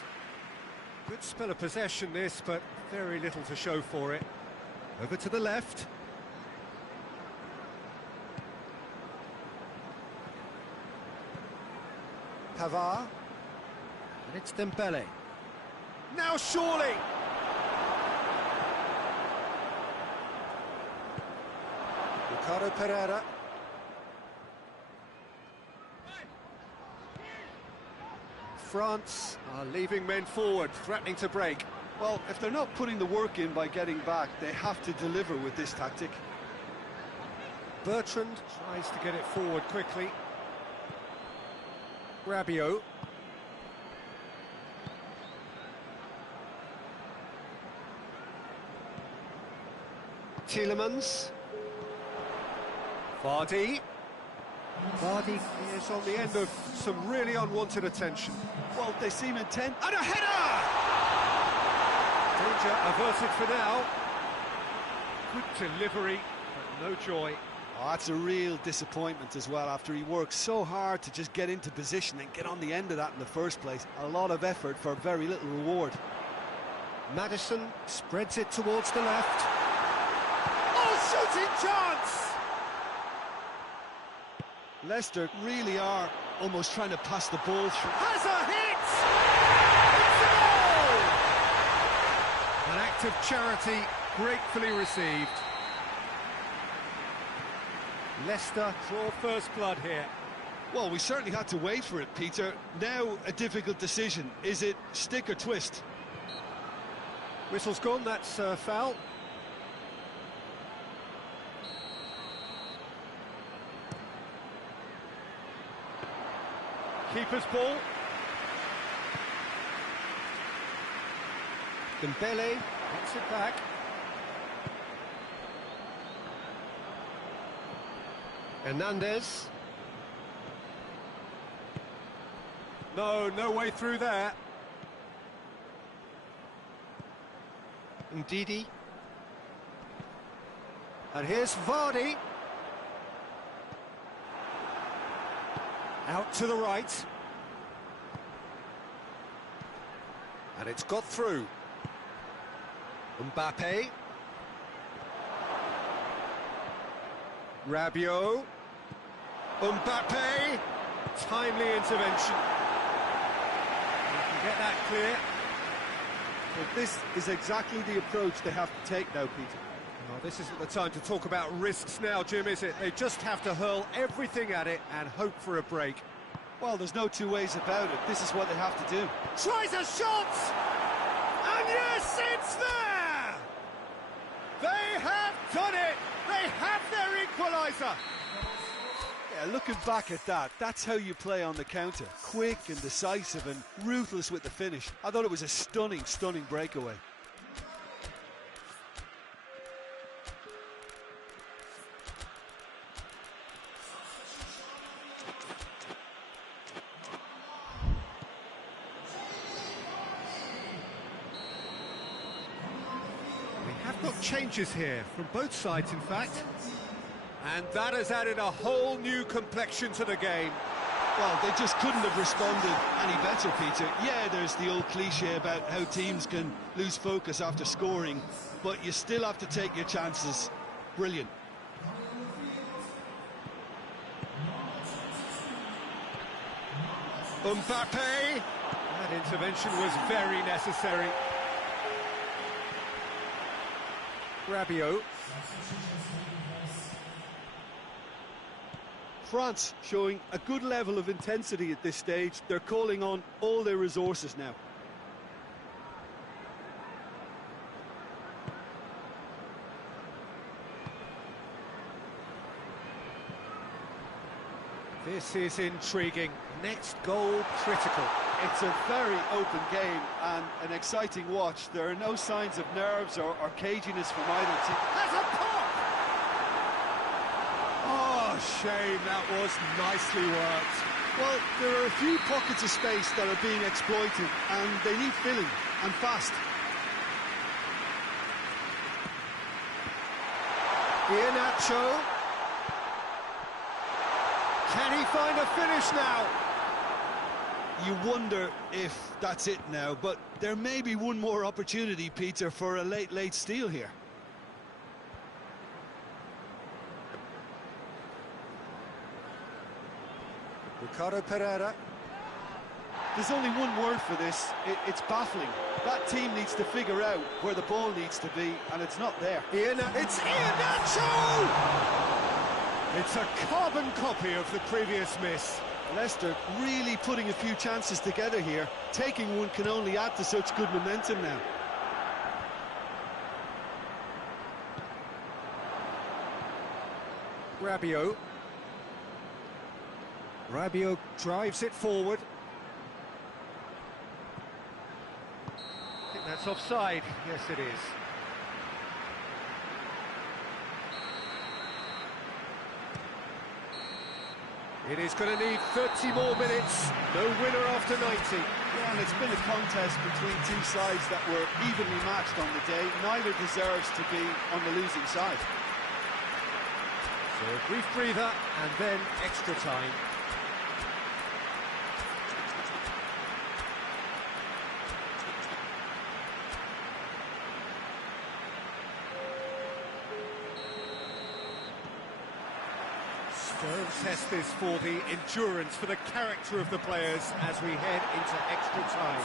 Good spell of possession this, but very little to show for it. Over to the left. Pavard. And it's Dembele. Now surely! Ricardo Pereira. France are leaving men forward, threatening to break. Well, if they're not putting the work in by getting back, they have to deliver with this tactic. Bertrand tries to get it forward quickly. Rabiot. Tielemans. Vardy. Vardy is on the end of some really unwanted attention. Well, they seem intent. And a header! Danger averted for now. Good delivery, but no joy. Oh, that's a real disappointment as well, after he worked so hard to just get into position and get on the end of that in the first place. A lot of effort for very little reward. Maddison spreads it towards the left. Oh, shooting chance! Leicester really are almost trying to pass the ball through. Has a hit! It's a goal! An act of charity gratefully received. Leicester draw first blood here. Well, we certainly had to wait for it, Peter. Now a difficult decision. Is it stick or twist? Whistle's gone, that's foul. Keeper's ball. Dembele gets it back. Hernandez. No way through there. Ndidi. And here's Vardy. Out to the right. And it's got through. Mbappe. Rabiot. Mbappe. Timely intervention. You can get that clear. Well, this is exactly the approach they have to take now, Peter. Oh, this isn't the time to talk about risks now, Jim, is it? They just have to hurl everything at it and hope for a break. Well, there's no two ways about it. This is what they have to do. Tries a shot! And yes, it's there! They have done it! They have their equaliser! equaliser. Yeah, looking back at that, that's how you play on the counter. Quick and decisive and ruthless with the finish. I thought it was a stunning, stunning breakaway. We have got changes here from both sides, in fact. And that has added a whole new complexion to the game. Well, they just couldn't have responded any better, Peter. Yeah, there's the old cliche about how teams can lose focus after scoring, but you still have to take your chances. Brilliant. Mbappe! That intervention was very necessary. Rabiot. France showing a good level of intensity at this stage. They're calling on all their resources now. This is intriguing. Next goal critical. It's a very open game and an exciting watch. There are no signs of nerves or caginess from either team. Has a pop! Oh, shame, that was nicely worked. Well, there are a few pockets of space that are being exploited and they need filling, and fast. Iheanacho. Can he find a finish now? You wonder if that's it now, but there may be one more opportunity, Peter, for a late steal here. Ricardo Pereira. There's only one word for this. It's baffling. That team needs to figure out where the ball needs to be, and it's not there. It's Iheanacho! It's a carbon copy of the previous miss. Leicester really putting a few chances together here. Taking one can only add to such good momentum now. Rabiot. Rabiot drives it forward. I think that's offside. Yes, it is. It is going to need 30 more minutes. No winner after 90. Yeah, and it's been a contest between two sides that were evenly matched on the day. Neither deserves to be on the losing side. So a brief breather and then extra time. Don't test this for the endurance, for the character of the players as we head into extra time.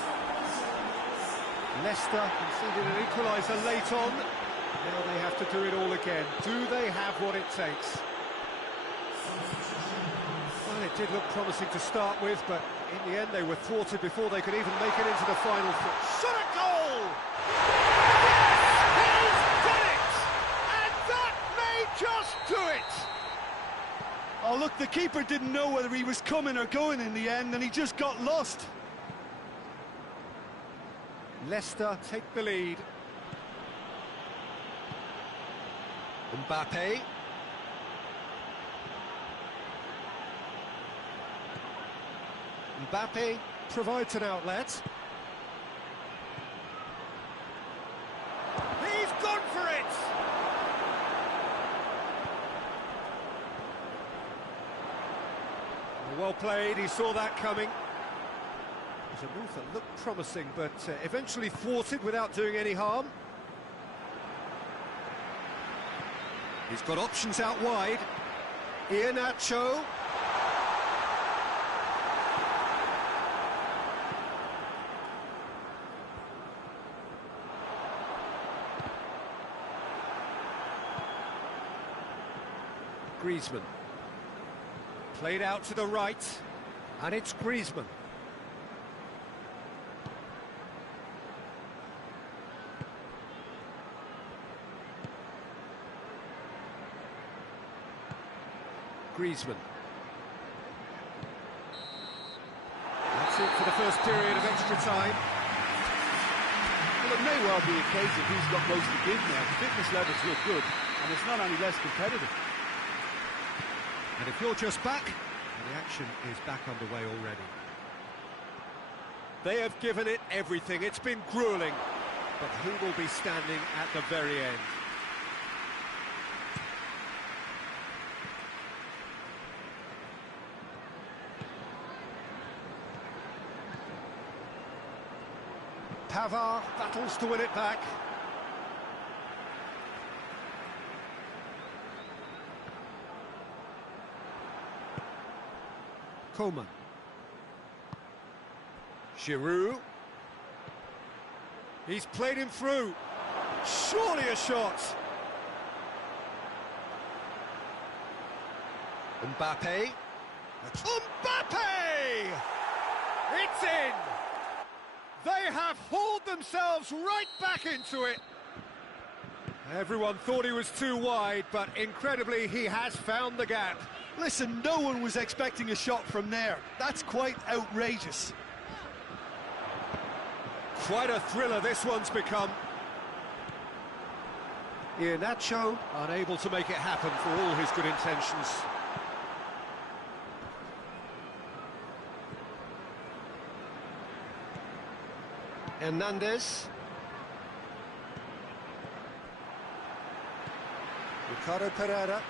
Leicester conceded an equaliser late on. Now they have to do it all again. Do they have what it takes? Well, it did look promising to start with, but in the end they were thwarted before they could even make it into the final. Shot a goal! Yes! He's done it! And that may just do it! Oh, look, the keeper didn't know whether he was coming or going in the end, and he just got lost. Leicester take the lead. Mbappe. Mbappe provides an outlet. He's gone for it! Well played, he saw that coming. It was a move that looked promising, but eventually thwarted without doing any harm. He's got options out wide. Iheanacho. Griezmann. Played out to the right, and it's Griezmann. Griezmann. That's it for the first period of extra time. Well, it may well be a case of who's got most to give now. The fitness levels look good, and it's not any less competitive. And if you're just back, the action is back underway already. They have given it everything. It's been gruelling. But who will be standing at the very end? Pavard battles to win it back. Coman. Giroud. He's played him through. Surely a shot. Mbappe. Mbappe! It's in! They have hauled themselves right back into it. Everyone thought he was too wide, but incredibly he has found the gap. Listen, no one was expecting a shot from there. That's quite outrageous. Quite a thriller this one's become. Iheanacho unable to make it happen for all his good intentions. Hernandez. Ricardo Pereira.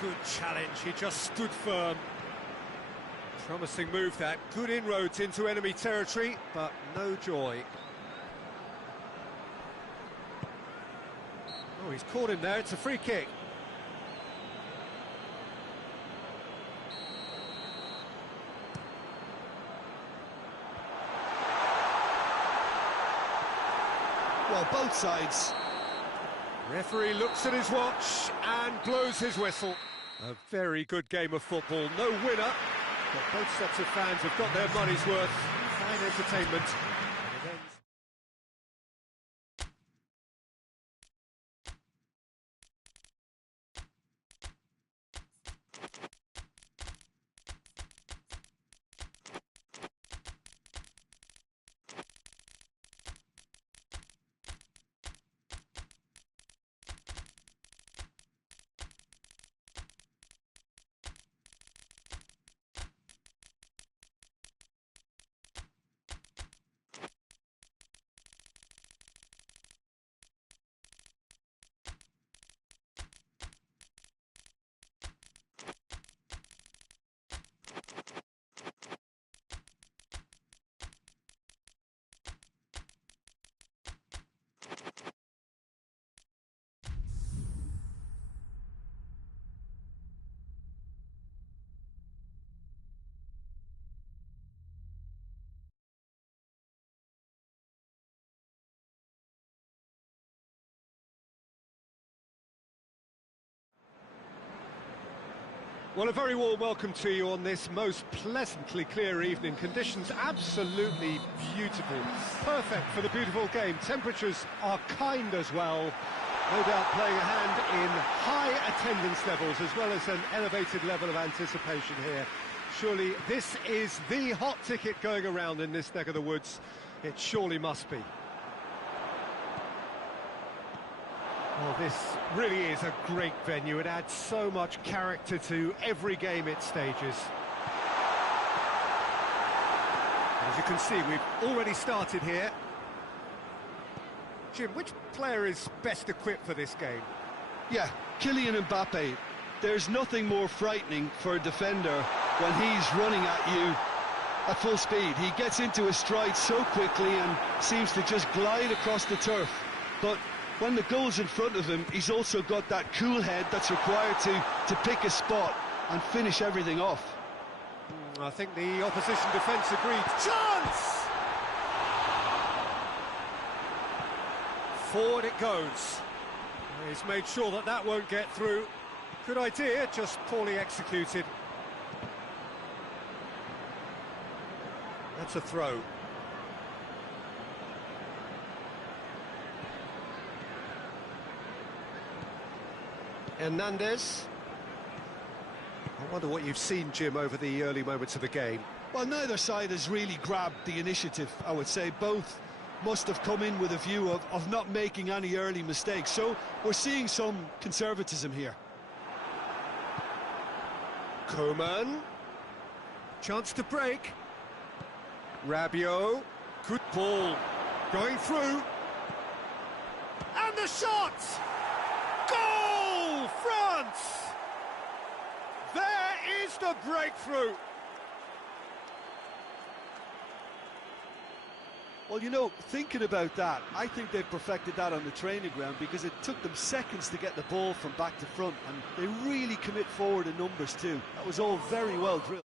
Good challenge, he just stood firm. Promising move that, good inroads into enemy territory, but no joy. Oh, he's caught him there, it's a free kick. Well, both sides. Referee looks at his watch and blows his whistle. A very good game of football, no winner. But both sets of fans have got their money's worth. Fine entertainment. And it ends. Well, a very warm welcome to you on this most pleasantly clear evening. Conditions absolutely beautiful. Perfect for the beautiful game. Temperatures are kind as well. No doubt playing a hand in high attendance levels as well as an elevated level of anticipation here. Surely this is the hot ticket going around in this neck of the woods. It surely must be. Well, this really is a great venue. It adds so much character to every game it stages. As you can see, we've already started here. Jim, which player is best equipped for this game? Yeah, Kylian Mbappe. There's nothing more frightening for a defender when he's running at you at full speed. He gets into his stride so quickly and seems to just glide across the turf. But when the goal's in front of him, he's also got that cool head that's required to pick a spot and finish everything off. I think the opposition defence agreed. Chance! Forward it goes. He's made sure that that won't get through. Good idea, just poorly executed. That's a throw. Hernandez. Wonder what you've seen, Jim, over the early moments of the game. Well, neither side has really grabbed the initiative, I would say. Both must have come in with a view of not making any early mistakes. So we're seeing some conservatism here. Koeman. Chance to break. Rabiot. Good ball. Going through. And the shot! Goal! France! There is the breakthrough. Well, you know, thinking about that, I think they've perfected that on the training ground, because it took them seconds to get the ball from back to front, and they really commit forward in numbers too. That was all very well drilled.